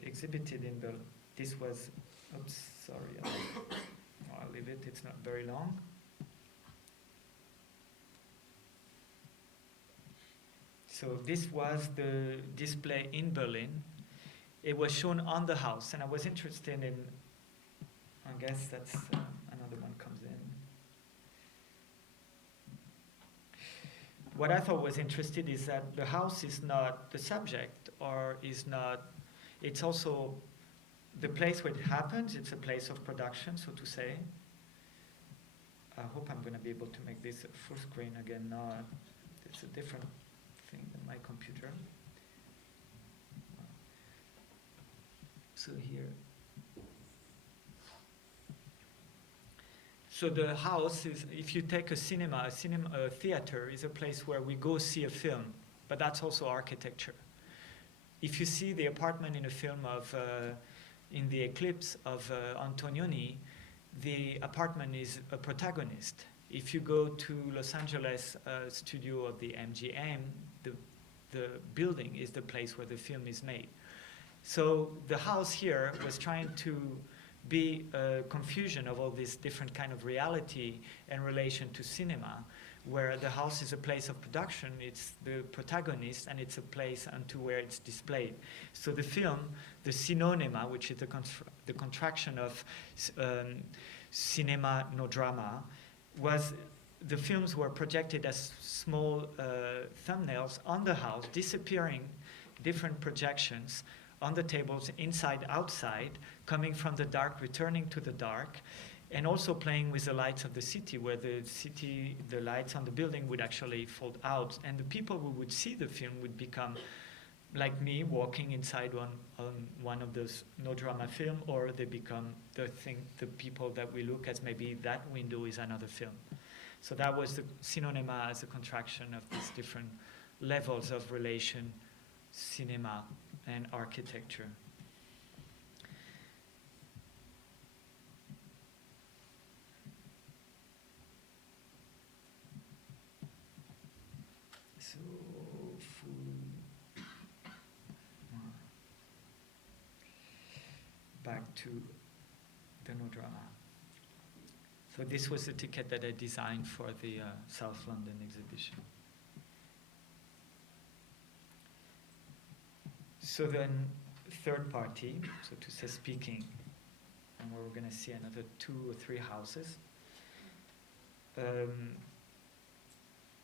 exhibited in Berlin. This was, oops, sorry, I'll leave it, it's not very long. So this was the display in Berlin. It was shown on the house, and I was interested in, I guess that's another one comes in. What I thought was interesting is that the house is not the subject, or is not, it's also the place where it happens. It's a place of production, so to say. I hope I'm going to be able to make this a full screen again. No, it's a different thing than my computer. So here. So the house is, if you take a theater is a place where we go see a film, but that's also architecture. if you see the apartment in a film of in the Eclipse of Antonioni, the apartment is a protagonist. If you go to Los Angeles studio of the MGM, the building is the place where the film is made. So the house here was trying to be a confusion of all this different kind of reality in relation to cinema, where the house is a place of production, it's the protagonist, and it's a place unto where it's displayed. So the film, the sinonema, which is the contraction of cinema no drama, was the films were projected as small thumbnails on the house, disappearing, different projections on the tables, inside, outside, coming from the dark, returning to the dark, and also playing with the lights of the city, where the lights on the building would actually fold out, and the people who would see the film would become like me, walking inside one of those no drama film, or they become the people that we look as maybe that window is another film. So that was the cinema as a contraction of these different levels of relation, cinema and architecture. So, back to the no drama. So this was the ticket that I designed for the South London exhibition. So then, third party, so to say speaking, and we're going to see another 2 or 3 houses.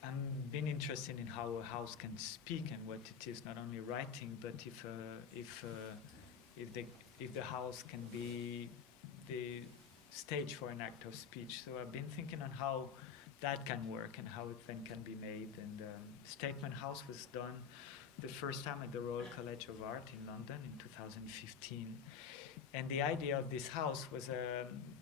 I've been interested in how a house can speak and what it is, not only writing, but if the house can be the stage for an act of speech. So I've been thinking on how that can work and how it then can be made. And Statement House was done the first time at the Royal College of Art in London in 2015. And the idea of this house was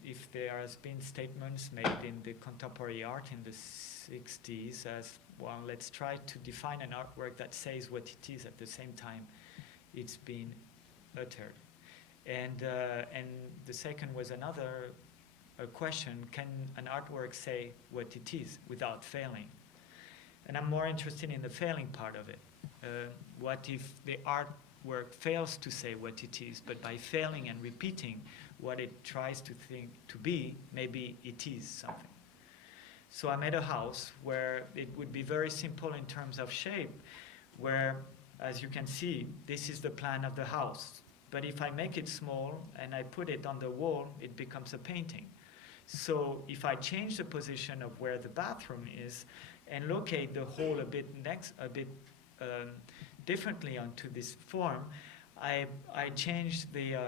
if there has been statements made in the contemporary art in the 60s as, well, let's try to define an artwork that says what it is at the same time it's been uttered. And the second was another question, can an artwork say what it is without failing? And I'm more interested in the failing part of it. What if the artwork fails to say what it is, but by failing and repeating what it tries to think to be, maybe it is something. So I made a house where it would be very simple in terms of shape, where, as you can see, this is the plan of the house. But if I make it small and I put it on the wall, it becomes a painting. So if I change the position of where the bathroom is and locate the hole a bit differently onto this form, I change the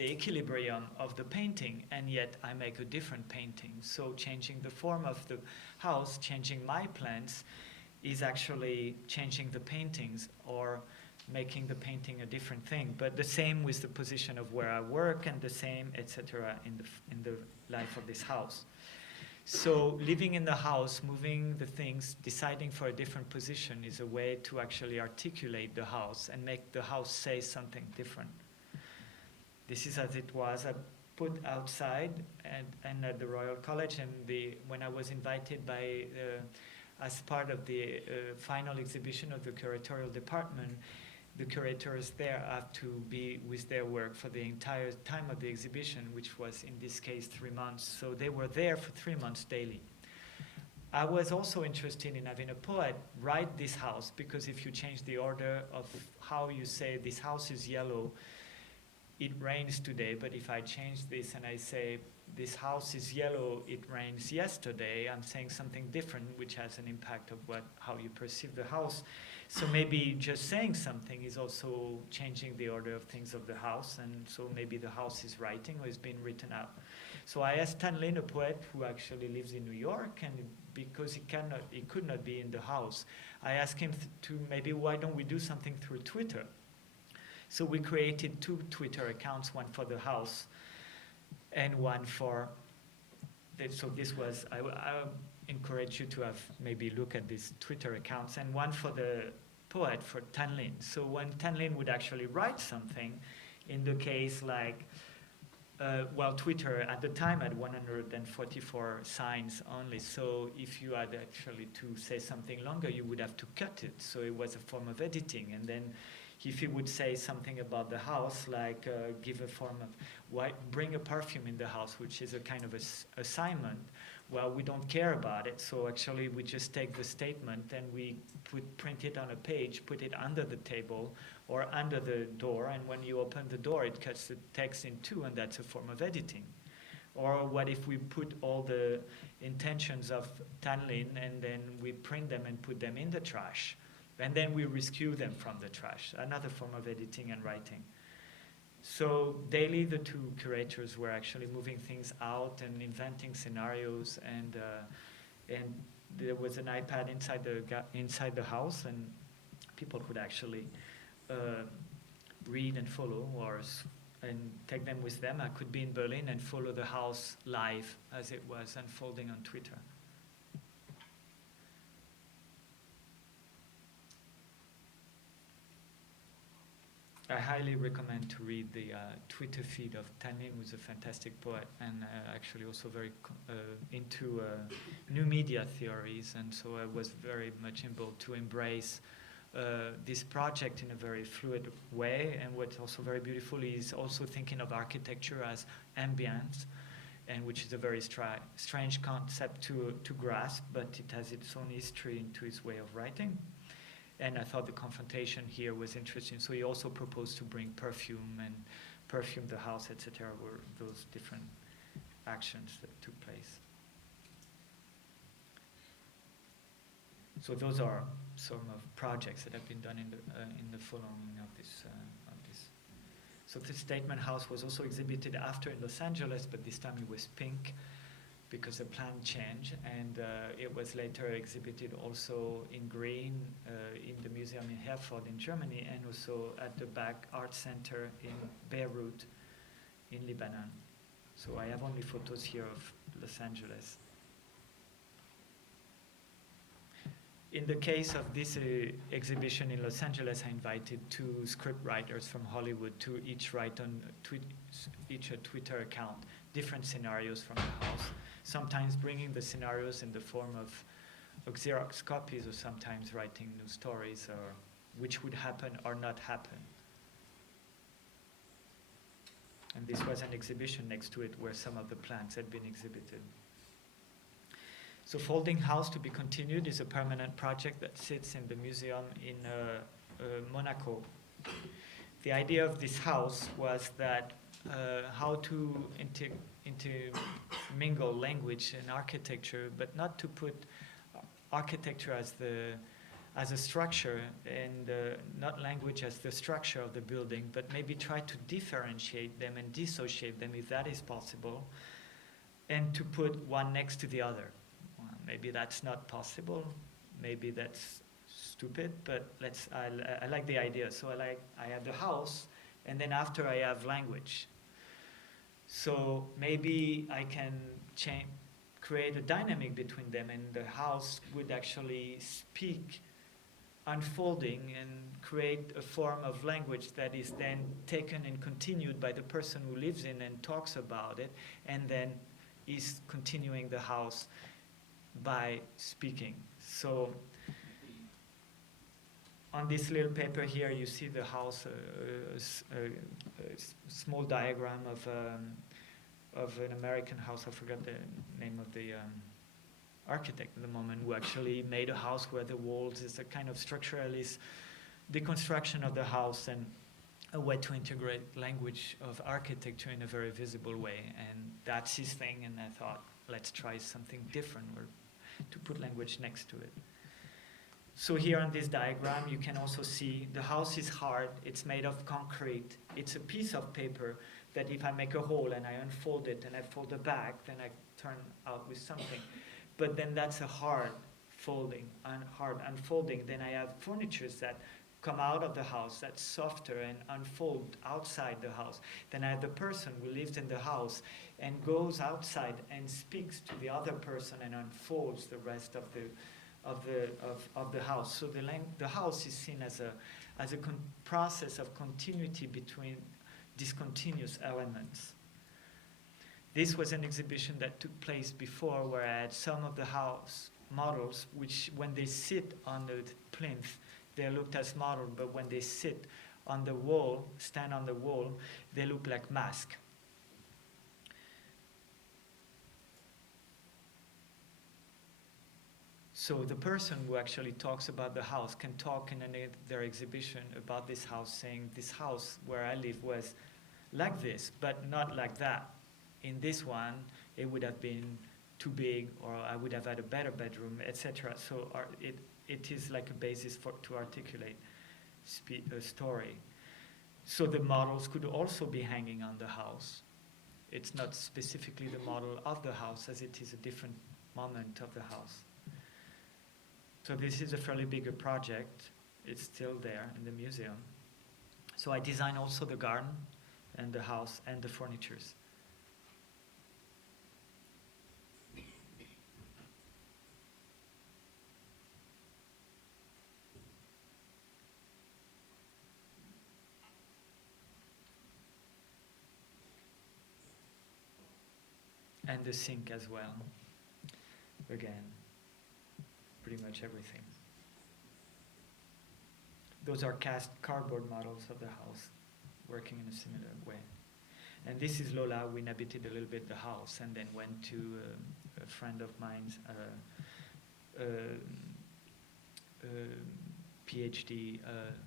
equilibrium of the painting, and yet I make a different painting. So changing the form of the house, changing my plans, is actually changing the paintings or making the painting a different thing. But the same with the position of where I work, and the same, etc., in the life of this house. So living in the house, moving the things, deciding for a different position is a way to actually articulate the house and make the house say something different. This is as it was. I put outside and at the Royal College, and when I was invited by as part of the final exhibition of the curatorial department, the curators there have to be with their work for the entire time of the exhibition, which was in this case 3 months. So they were there for 3 months daily. I was also interested in having a poet write this house, because if you change the order of how you say this house is yellow, it rains today. But if I change this and I say this house is yellow, it rains yesterday, I'm saying something different, which has an impact of how you perceive the house. So maybe just saying something is also changing the order of things of the house, and so maybe the house is writing or is being written out. So I asked Tan Lin, a poet who actually lives in New York, and because he could not be in the house, I asked him to maybe why don't we do something through Twitter? So we created 2 Twitter accounts, one for the house and one for, so this was, I encourage you to have maybe look at these Twitter accounts, and one for the poet for Tan Lin. So when Tan Lin would actually write something, in the case like, Twitter at the time had 144 signs only. So if you had actually to say something longer, you would have to cut it. So it was a form of editing. And then if he would say something about the house, like give a form of, bring a perfume in the house, which is a kind of assignment, well, we don't care about it. So actually we just take the statement and we print it on a page, put it under the table or under the door. And when you open the door, it cuts the text in two, and that's a form of editing. Or what if we put all the intentions of Tan Lin and then we print them and put them in the trash? And then we rescue them from the trash, another form of editing and writing. So daily the two curators were actually moving things out and inventing scenarios, and there was an iPad inside the house, and people could actually read and follow and take them with them. I could be in Berlin and follow the house live as it was unfolding on Twitter. I highly recommend to read the Twitter feed of Tan Lin, who's a fantastic poet and actually also very into new media theories. And so I was very much able to embrace this project in a very fluid way. And what's also very beautiful is also thinking of architecture as ambience, and which is a very strange concept to grasp, but it has its own history into his way of writing. And I thought the confrontation here was interesting. So he also proposed to bring perfume and perfume the house, etc. Were those different actions that took place. So those are some of projects that have been done in the following of this. So the Statement House was also exhibited after in Los Angeles, but this time it was pink, because the plan changed, and it was later exhibited also in green in the museum in Herford in Germany, and also at the Back Art Center in Beirut in Lebanon. So I have only photos here of Los Angeles. In the case of this exhibition in Los Angeles, I invited two script writers from Hollywood to each write on each a Twitter account different scenarios from the house, sometimes bringing the scenarios in the form of Xerox copies, or sometimes writing new stories or which would happen or not happen. And this was an exhibition next to it where some of the plants had been exhibited. So Folding House to be Continued is a permanent project that sits in the museum in Monaco. The idea of this house was that how to intermingle language and architecture, but not to put architecture as a structure and not language as the structure of the building, but maybe try to differentiate them and dissociate them if that is possible, and to put one next to the other. Well, maybe that's not possible, maybe that's stupid, but I like the idea. So I have the house, and then after I have language. So maybe I can create a dynamic between them, and the house would actually speak, unfolding, and create a form of language that is then taken and continued by the person who lives in and talks about it, and then is continuing the house by speaking. So on this little paper here, you see the house, a small diagram of an American house. I forgot the name of the architect at the moment, who actually made a house where the walls is a kind of structuralist deconstruction of the house and a way to integrate language of architecture in a very visible way. And that's his thing, and I thought, let's try something different, or to put language next to it. So here on this diagram, you can also see the house is hard, it's made of concrete, it's a piece of paper that if I make a hole and I unfold it and I fold it back, then I turn out with something. But then that's a hard folding, hard unfolding. Then I have furnitures that come out of the house that's softer and unfold outside the house. Then I have the person who lives in the house and goes outside and speaks to the other person and unfolds the rest of of the house. So the house is seen as a process of continuity between discontinuous elements. This was an exhibition that took place before, where I had some of the house models, which when they sit on the plinth, they looked as model, but when they sit on the wall, stand on the wall, they look like masks. So the person who actually talks about the house can talk in their exhibition about this house, saying this house where I live was like this, but not like that. In this one, it would have been too big, or I would have had a better bedroom, etc. So it is like a basis to articulate a story. So the models could also be hanging on the house. It's not specifically the model of the house, as it is a different moment of the house. So this is a fairly bigger project. It's still there in the museum. So I design also the garden and the house and the furnitures. And the sink as well. Again, pretty much everything. Those are cast cardboard models of the house, working in a similar way. And this is Lola, who inhabited a little bit the house and then went to a friend of mine's PhD,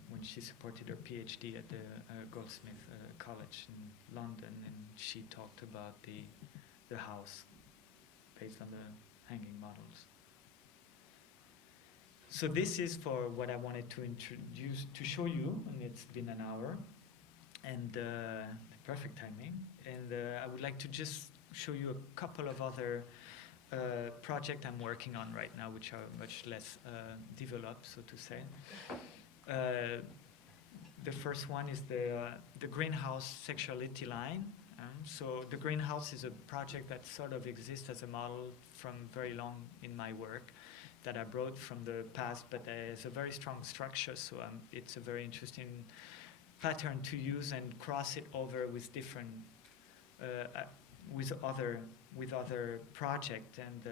when she supported her PhD at the Goldsmith College in London, and she talked about the house based on the hanging models. So this is for what I wanted to introduce, to show you, and it's been an hour, and the perfect timing. And I would like to just show you a couple of other projects I'm working on right now, which are much less developed, so to say. The first one is the greenhouse sexuality line. So the greenhouse is a project that sort of exists as a model from very long in my work, that I brought from the past, but it's a very strong structure, so it's a very interesting pattern to use and cross it over with different, with other projects. And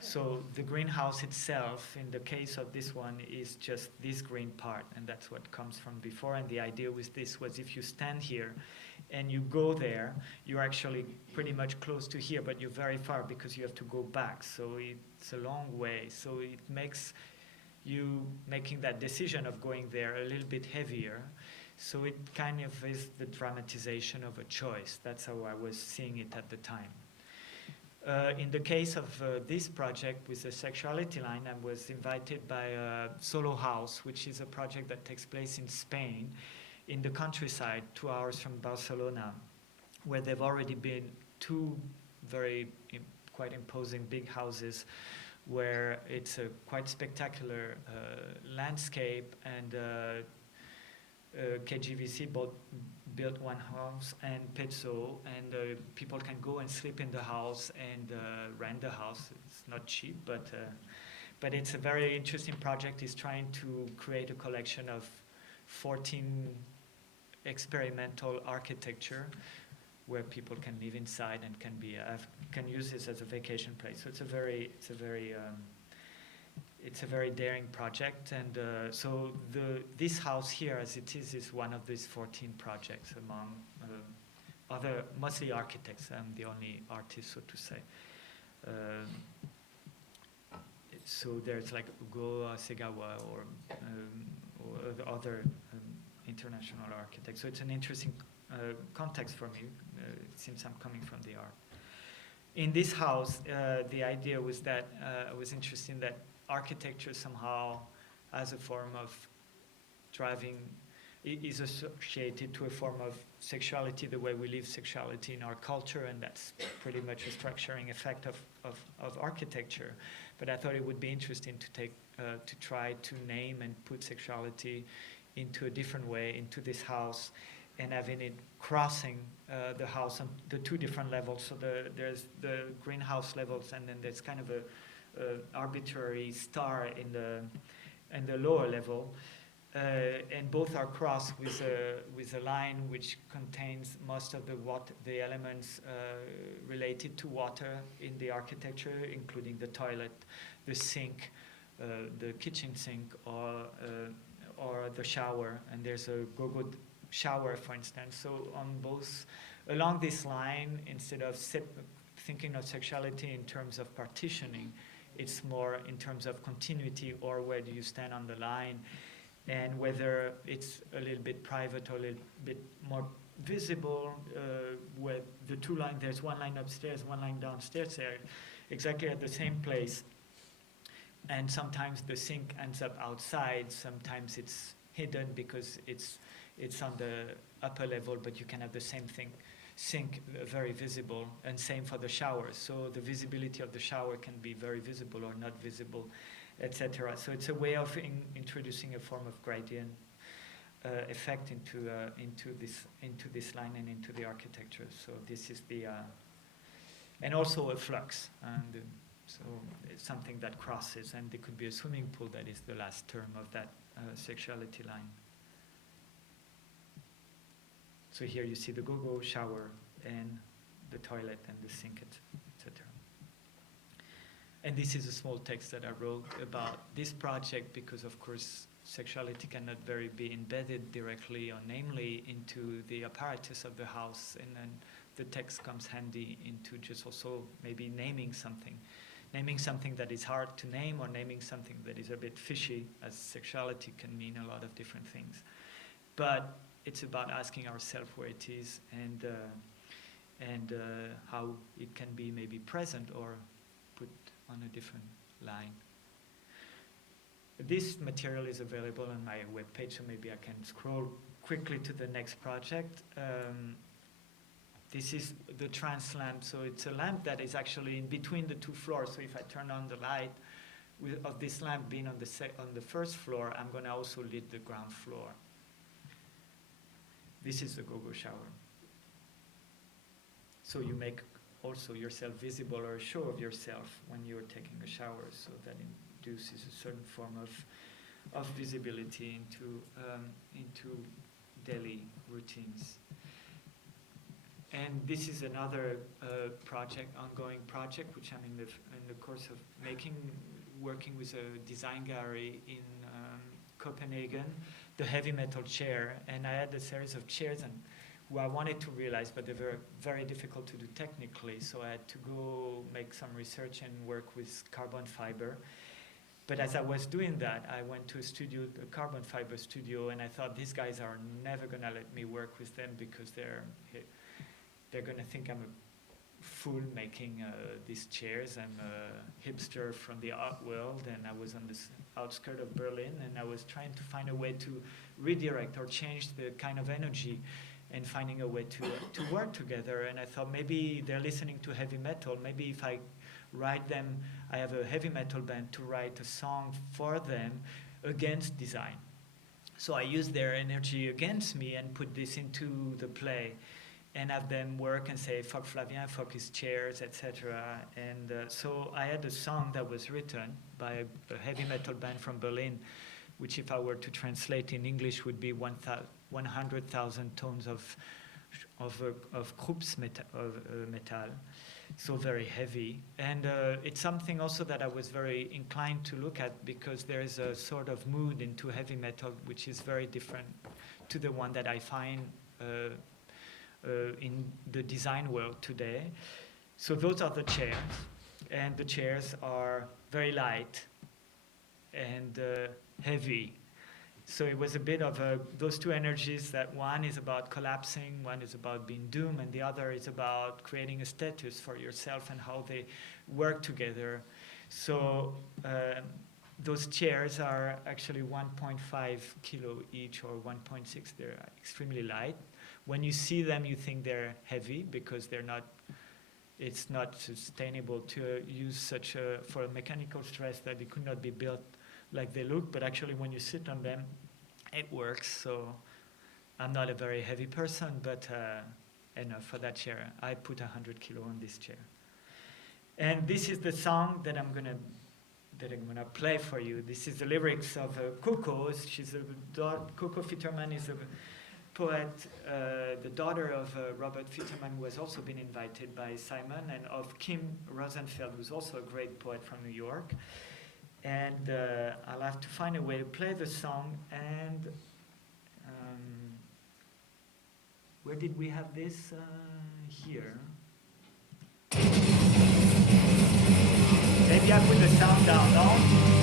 so the greenhouse itself, in the case of this one, is just this green part, and that's what comes from before. And the idea with this was, if you stand here and you go there, you're actually pretty much close to here, but you're very far because you have to go back. So it's a long way. So it makes you making that decision of going there a little bit heavier. So it kind of is the dramatization of a choice. That's how I was seeing it at the time. In the case of this project with the sexuality line, I was invited by Solo House, which is a project that takes place in Spain, in the countryside, 2 hours from Barcelona, where they've already been two very quite imposing big houses, where it's a quite spectacular landscape, and KGVC built one house, and Pezzo, and people can go and sleep in the house and rent the house. It's not cheap, but it's a very interesting project. It's trying to create a collection of 14 experimental architecture where people can live inside and can use this as a vacation place. So it's a very daring project, and so this house here, as it is one of these 14 projects among other, mostly architects. I'm the only artist, so to say. So there's like Ugo Segawa or other international architects. So it's an interesting context for me, since I'm coming from the art. In this house, the idea was that I was interested in that architecture somehow, as a form of driving, is associated to a form of sexuality, the way we live sexuality in our culture, and that's pretty much a structuring effect of architecture. But I thought it would be interesting to try to name and put sexuality into a different way into this house, and having it crossing the house on the two different levels. So there's the greenhouse levels, and then there's kind of a arbitrary star in the lower level, and both are crossed with a line which contains most of the elements related to water in the architecture, including the toilet, the sink, the kitchen sink, or the shower. And there's a go-go shower, for instance. So along this line, instead of thinking of sexuality in terms of partitioning, it's more in terms of continuity, or where do you stand on the line, and whether it's a little bit private or a little bit more visible, with the two lines. There's one line upstairs, one line downstairs there, exactly at the same place. And sometimes the sink ends up outside, sometimes it's hidden because it's on the upper level, but you can have the same sink very visible, and same for the shower. So the visibility of the shower can be very visible or not visible, etc. So it's a way of introducing a form of gradient effect into this line and into the architecture. So this is and also a flux, and so it's something that crosses, and there could be a swimming pool that is the last term of that sexuality line. So here you see the go-go shower and the toilet and the sink, etc. And this is a small text that I wrote about this project, because of course sexuality cannot be embedded directly or namely into the apparatus of the house, and then the text comes handy into just also maybe naming something that is hard to name, or naming something that is a bit fishy, as sexuality can mean a lot of different things. But it's about asking ourselves where it is, and how it can be maybe present or put on a different line. This material is available on my webpage, so maybe I can scroll quickly to the next project. This is the trance lamp. So it's a lamp that is actually in between the two floors. So if I turn on the light of this lamp being on the first floor, I'm going to also lit the ground floor. This is the go-go shower. So you make also yourself visible, or a show of yourself when you're taking a shower. So that induces a certain form of visibility into daily routines. And this is another ongoing project, which I'm in the course of working with a design gallery in Copenhagen, the heavy metal chair. And I had a series of chairs who I wanted to realize, but they were very difficult to do technically. So I had to go make some research and work with carbon fiber. But as I was doing that, I went to a carbon fiber studio, and I thought, these guys are never going to let me work with them, because they're going to think I'm a fool making these chairs. I'm a hipster from the art world, and I was on this outskirt of Berlin, and I was trying to find a way to redirect or change the kind of energy, and finding a way to work together. And I thought, maybe they're listening to heavy metal. Maybe if I have a heavy metal band, to write a song for them against design. So I used their energy against me and put this into the play, and have them work and say, fuck Flavien, fuck his chairs, etc. And so I had a song that was written by a heavy metal band from Berlin, which if I were to translate in English would be 100,000 tons of Krups metal, so very heavy. And it's something also that I was very inclined to look at, because there is a sort of mood into heavy metal which is very different to the one that I find in the design world today. So those are the chairs, and the chairs are very light and heavy. So it was a bit of those two energies, that one is about collapsing, one is about being doomed, and the other is about creating a status for yourself and how they work together. So those chairs are actually 1.5 kilo each, or 1.6. They're extremely light. When you see them, you think they're heavy, because it's not sustainable to use for a mechanical stress, that it could not be built like they look. But actually when you sit on them, it works. So I'm not a very heavy person, but enough for that chair. I put 100 kilo on this chair. And this is the song that I'm going to that I'm gonna play for you. This is the lyrics of Coco. She's Coco Fitterman is a poet, the daughter of Robert Fitterman, who has also been invited by Simon, and of Kim Rosenfeld, who's also a great poet from New York. And I'll have to find a way to play the song. And where did we have this? Here. Maybe I put the sound down, no?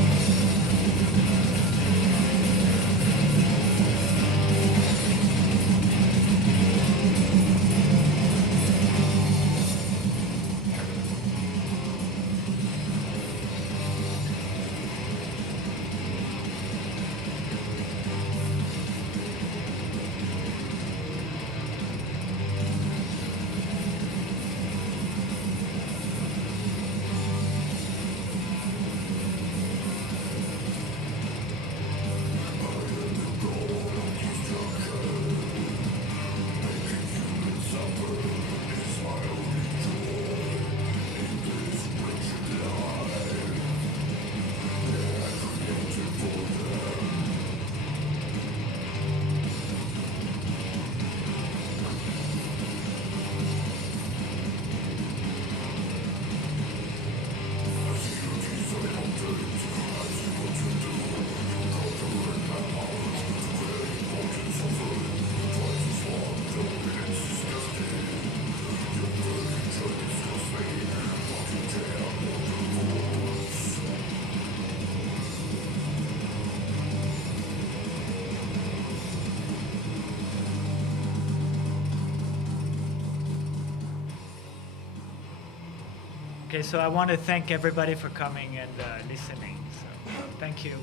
Okay, so I want to thank everybody for coming and listening. So, thank you.